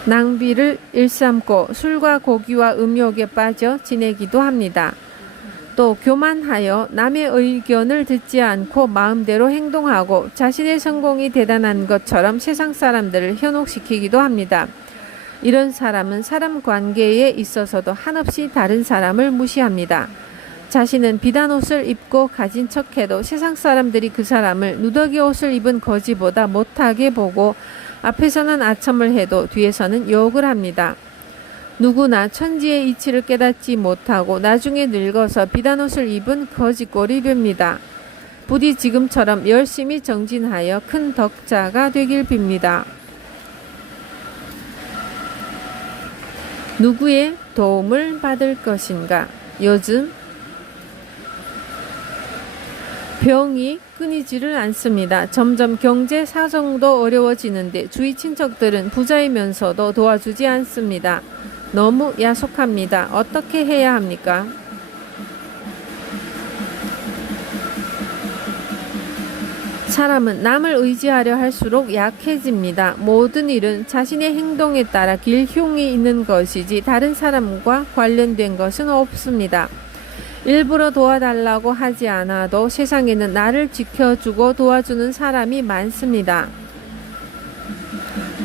낭비를 일삼고 술과 고기와 음욕에 빠져 지내기도 합니다. 또 교만하여 남의 의견을 듣지 않고 마음대로 행동하고 자신의 성공이 대단한 것처럼 세상 사람들을 현혹시키기도 합니다. 이런 사람은 사람 관계에 있어서도 한없이 다른 사람을 무시합니다. 자신은 비단 옷을 입고 가진 척해도 세상 사람들이 그 사람을 누더기 옷을 입은 거지보다 못하게 보고 앞에서는 아첨을 해도 뒤에서는 욕을 합니다. 누구나 천지의 이치를 깨닫지 못하고 나중에 늙어서 비단 옷을 입은 거지꼴이 됩니다. 부디 지금처럼 열심히 정진하여 큰 덕자가 되길 빕니다. 누구의 도움을 받을 것인가? 요즘 병이 끊이지를 않습니다. 점점 경제 사정도 어려워지는데 주위 친척들은 부자이면서도 도와주지 않습니다. 너무 야속합니다. 어떻게 해야 합니까? 사람은 남을 의지하려 할수록 약해집니다. 모든 일은 자신의 행동에 따라 길흉이 있는 것이지 다른 사람과 관련된 것은 없습니다. 일부러 도와달라고 하지 않아도 세상에는 나를 지켜주고 도와주는 사람이 많습니다.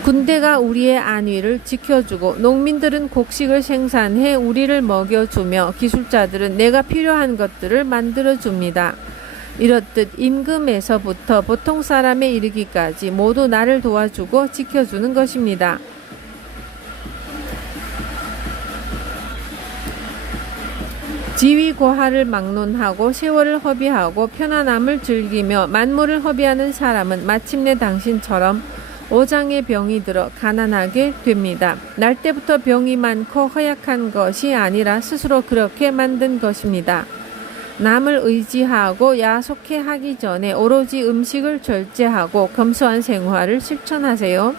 군대가 우리의 안위를 지켜주고 농민들은 곡식을 생산해 우리를 먹여주며 기술자들은 내가 필요한 것들을 만들어줍니다. 이렇듯 임금에서부터 보통 사람에 이르기까지 모두 나를 도와주고 지켜주는 것입니다. 지위고하를 막론하고 세월을 허비하고 편안함을 즐기며 만물을 허비하는 사람은 마침내 당신처럼 오장의 병이 들어 가난하게 됩니다. 날 때부터 병이 많고 허약한 것이 아니라 스스로 그렇게 만든 것입니다. 남을 의지하고 야속해 하기 전에 오로지 음식을 절제하고 검소한 생활을 실천하세요.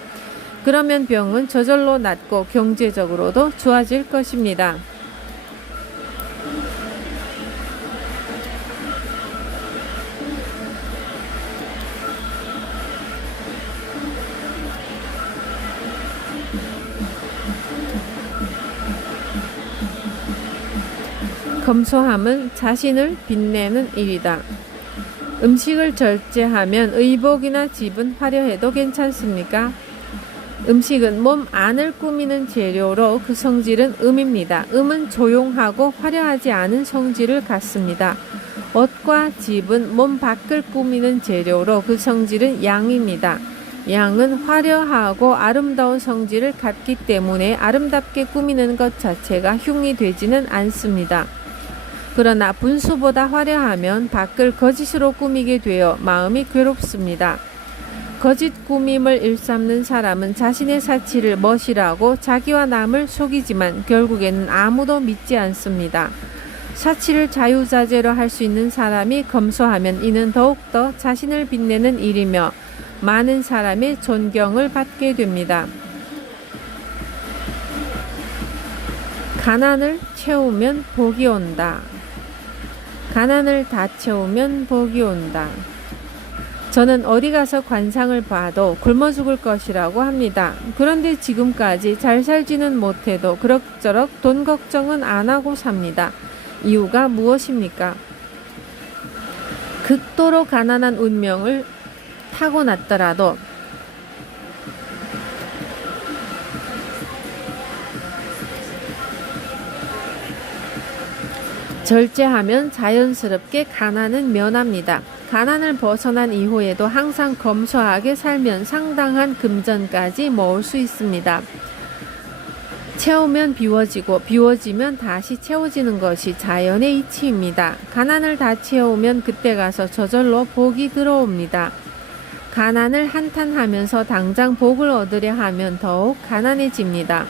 그러면 병은 저절로 낫고 경제적으로도 좋아질 것입니다. 검소함은 자신을 빛내는 일이다. 음식을 절제하면 의복이나 집은 화려해도 괜찮습니까? 음식은 몸 안을 꾸미는 재료로 그 성질은 음입니다. 음은 조용하고 화려하지 않은 성질을 갖습니다. 옷과 집은 몸 밖을 꾸미는 재료로 그 성질은 양입니다. 양은 화려하고 아름다운 성질을 갖기 때문에 아름답게 꾸미는 것 자체가 흉이 되지는 않습니다. 그러나 분수보다 화려하면 밖을 거짓으로 꾸미게 되어 마음이 괴롭습니다. 거짓 꾸밈을 일삼는 사람은 자신의 사치를 멋이라고 자기와 남을 속이지만 결국에는 아무도 믿지 않습니다. 사치를 자유자재로 할 수 있는 사람이 검소하면 이는 더욱더 자신을 빛내는 일이며 많은 사람의 존경을 받게 됩니다. 가난을 채우면 복이 온다. 가난을 다 채우면 복이 온다. 저는 어디 가서 관상을 봐도 굶어 죽을 것이라고 합니다. 그런데 지금까지 잘 살지는 못해도 그럭저럭 돈 걱정은 안 하고 삽니다. 이유가 무엇입니까? 극도로 가난한 운명을 타고났더라도 절제하면 자연스럽게 가난은 면합니다. 가난을 벗어난 이후에도 항상 검소하게 살면 상당한 금전까지 모을 수 있습니다. 채우면 비워지고 비워지면 다시 채워지는 것이 자연의 이치입니다. 가난을 다 채우면 그때 가서 저절로 복이 들어옵니다. 가난을 한탄하면서 당장 복을 얻으려 하면 더욱 가난해집니다.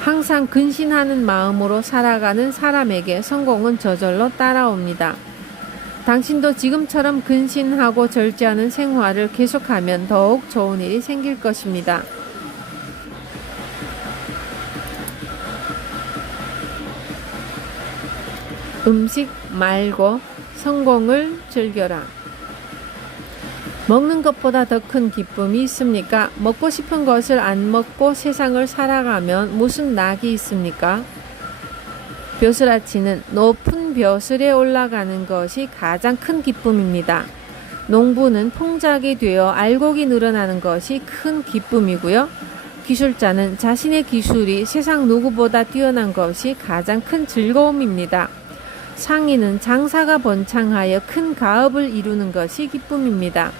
항상 근신하는 마음으로 살아가는 사람에게 성공은 저절로 따라옵니다. 당신도 지금처럼 근신하고 절제하는 생활을 계속하면 더욱 좋은 일이 생길 것입니다. 음식 말고 성공을 즐겨라. 먹는 것보다 더 큰 기쁨이 있습니까? 먹고 싶은 것을 안 먹고 세상을 살아가면 무슨 낙이 있습니까? 벼슬아치는 높은 벼슬에 올라가는 것이 가장 큰 기쁨입니다. 농부는 풍작이 되어 알곡이 늘어나는 것이 큰 기쁨이고요. 기술자는 자신의 기술이 세상 누구보다 뛰어난 것이 가장 큰 즐거움입니다. 상인은 장사가 번창하여 큰 가업을 이루는 것이 기쁨입니다.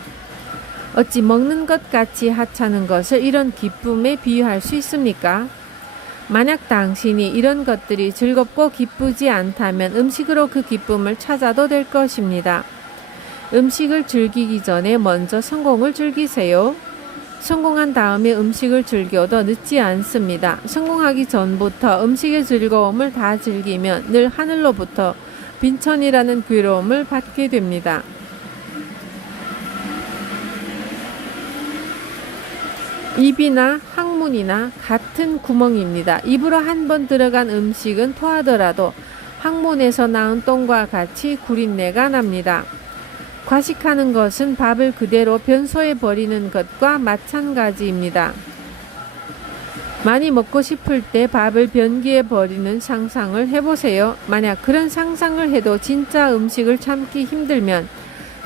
어찌 먹는 것 같이 하찮은 것을 이런 기쁨에 비유할 수 있습니까? 만약 당신이 이런 것들이 즐겁고 기쁘지 않다면 음식으로 그 기쁨을 찾아도 될 것입니다. 음식을 즐기기 전에 먼저 성공을 즐기세요. 성공한 다음에 음식을 즐겨도 늦지 않습니다. 성공하기 전부터 음식의 즐거움을 다 즐기면 늘 하늘로부터 빈천이라는 괴로움을 받게 됩니다. 입이나 항문이나 같은 구멍입니다. 입으로 한 번 들어간 음식은 토하더라도 항문에서 나온 똥과 같이 구린내가 납니다. 과식하는 것은 밥을 그대로 변소에 버리는 것과 마찬가지입니다. 많이 먹고 싶을 때 밥을 변기에 버리는 상상을 해보세요. 만약 그런 상상을 해도 진짜 음식을 참기 힘들면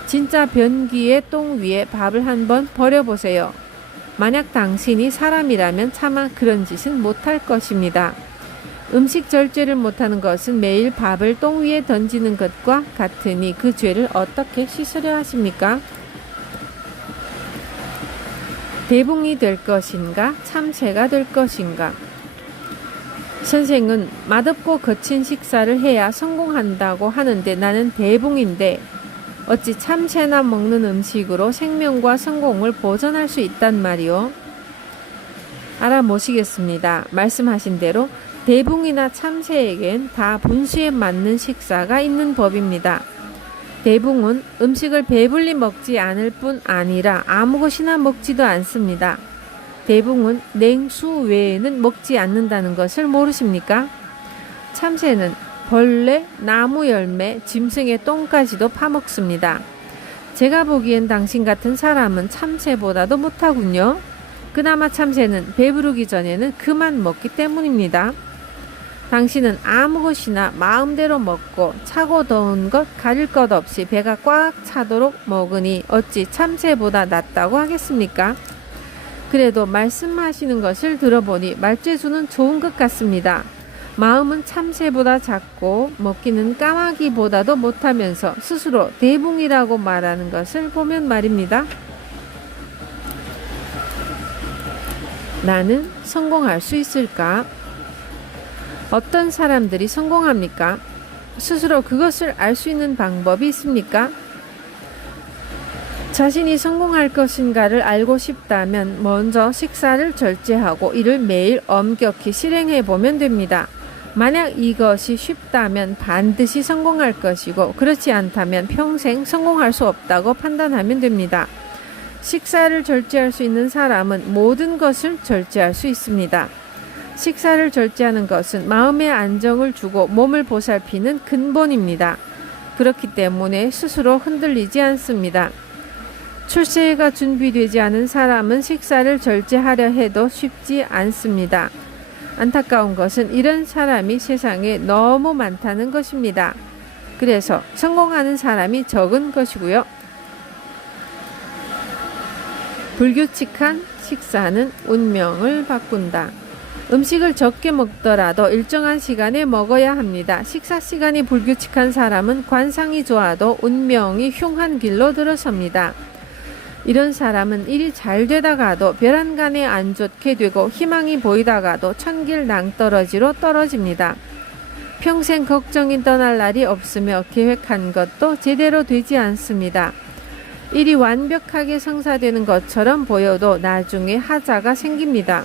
진짜 변기의 똥 위에 밥을 한번 버려보세요. 만약 당신이 사람이라면 차마 그런 짓은 못할 것입니다. 음식 절제를 못하는 것은 매일 밥을 똥 위에 던지는 것과 같으니 그 죄를 어떻게 씻으려 하십니까? 대붕이 될 것인가? 참새가 될 것인가? 선생은 맛없고 거친 식사를 해야 성공한다고 하는데 나는 대붕인데 어찌 참새나 먹는 음식으로 생명과 성공을 보존할 수 있단 말이오? 알아보시겠습니다. 말씀하신 대로 대붕이나 참새에겐 다 분수에 맞는 식사가 있는 법입니다. 대붕은 음식을 배불리 먹지 않을 뿐 아니라 아무 것이나 먹지도 않습니다. 대붕은 냉수 외에는 먹지 않는다는 것을 모르십니까? 참새는 벌레, 나무 열매, 짐승의 똥까지도 파먹습니다. 제가 보기엔 당신 같은 사람은 참새보다도 못하군요. 그나마 참새는 배부르기 전에는 그만 먹기 때문입니다. 당신은 아무 것이나 마음대로 먹고 차고 더운 것 가릴 것 없이 배가 꽉 차도록 먹으니 어찌 참새보다 낫다고 하겠습니까? 그래도 말씀하시는 것을 들어보니 말재주는 좋은 것 같습니다. 마음은 참새보다 작고 먹기는 까마귀보다도 못하면서 스스로 대붕이라고 말하는 것을 보면 말입니다. 나는 성공할 수 있을까? 어떤 사람들이 성공합니까? 스스로 그것을 알 수 있는 방법이 있습니까? 자신이 성공할 것인가를 알고 싶다면 먼저 식사를 절제하고 이를 매일 엄격히 실행해 보면 됩니다. 만약 이것이 쉽다면 반드시 성공할 것이고 그렇지 않다면 평생 성공할 수 없다고 판단하면 됩니다. 식사를 절제할 수 있는 사람은 모든 것을 절제할 수 있습니다. 식사를 절제하는 것은 마음의 안정을 주고 몸을 보살피는 근본입니다. 그렇기 때문에 스스로 흔들리지 않습니다. 출세가 준비되지 않은 사람은 식사를 절제하려 해도 쉽지 않습니다. 안타까운 것은 이런 사람이 세상에 너무 많다는 것입니다. 그래서 성공하는 사람이 적은 것이고요. 불규칙한 식사는 운명을 바꾼다. 음식을 적게 먹더라도 일정한 시간에 먹어야 합니다. 식사 시간이 불규칙한 사람은 관상이 좋아도 운명이 흉한 길로 들어섭니다. 이런 사람은 일이 잘 되다가도 벼랑간에 안 좋게 되고 희망이 보이다가도 천길 낭떠러지로 떨어집니다. 평생 걱정이 떠날 날이 없으며 계획한 것도 제대로 되지 않습니다. 일이 완벽하게 성사되는 것처럼 보여도 나중에 하자가 생깁니다.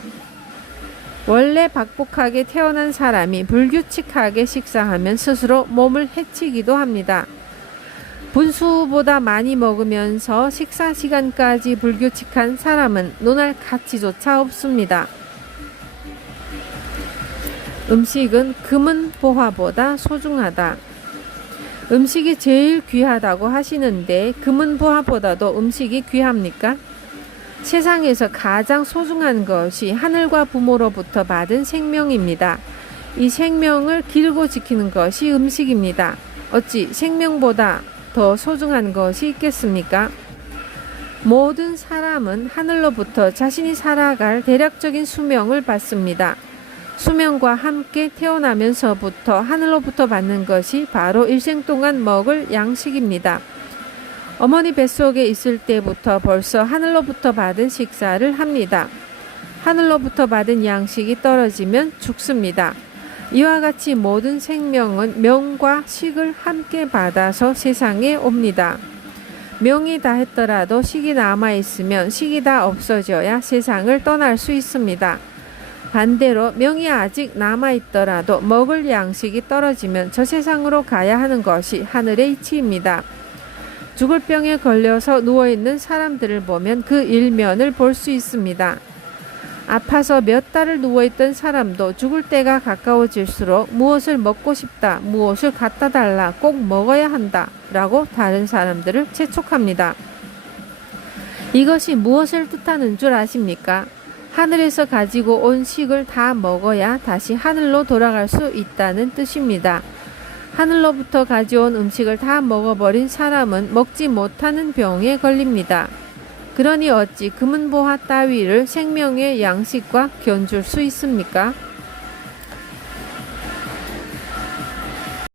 원래 박복하게 태어난 사람이 불규칙하게 식사하면 스스로 몸을 해치기도 합니다. 분수보다 많이 먹으면서 식사 시간까지 불규칙한 사람은 논할 가치조차 없습니다. 음식은 금은 보화보다 소중하다. 음식이 제일 귀하다고 하시는데 금은 보화보다도 음식이 귀합니까? 세상에서 가장 소중한 것이 하늘과 부모로부터 받은 생명입니다. 이 생명을 기르고 지키는 것이 음식입니다. 어찌 생명보다 더 소중한 것이 있겠습니까? 모든 사람은 하늘로부터 자신이 살아갈 대략적인 수명을 받습니다. 수명과 함께 태어나면서부터 하늘로부터 받는 것이 바로 일생 동안 먹을 양식입니다. 어머니 뱃속에 있을 때부터 벌써 하늘로부터 받은 식사를 합니다. 하늘로부터 받은 양식이 떨어지면 죽습니다. 이와 같이 모든 생명은 명과 식을 함께 받아서 세상에 옵니다. 명이 다 했더라도 식이 남아있으면 식이 다 없어져야 세상을 떠날 수 있습니다. 반대로 명이 아직 남아있더라도 먹을 양식이 떨어지면 저 세상으로 가야 하는 것이 하늘의 이치입니다. 죽을 병에 걸려서 누워있는 사람들을 보면 그 일면을 볼 수 있습니다. 아파서 몇 달을 누워있던 사람도 죽을 때가 가까워질수록 무엇을 먹고 싶다, 무엇을 갖다 달라, 꼭 먹어야 한다 라고 다른 사람들을 재촉합니다. 이것이 무엇을 뜻하는 줄 아십니까? 하늘에서 가지고 온 식을 다 먹어야 다시 하늘로 돌아갈 수 있다는 뜻입니다. 하늘로부터 가져온 음식을 다 먹어버린 사람은 먹지 못하는 병에 걸립니다. 그러니 어찌 금은보화 따위를 생명의 양식과 견줄 수 있습니까?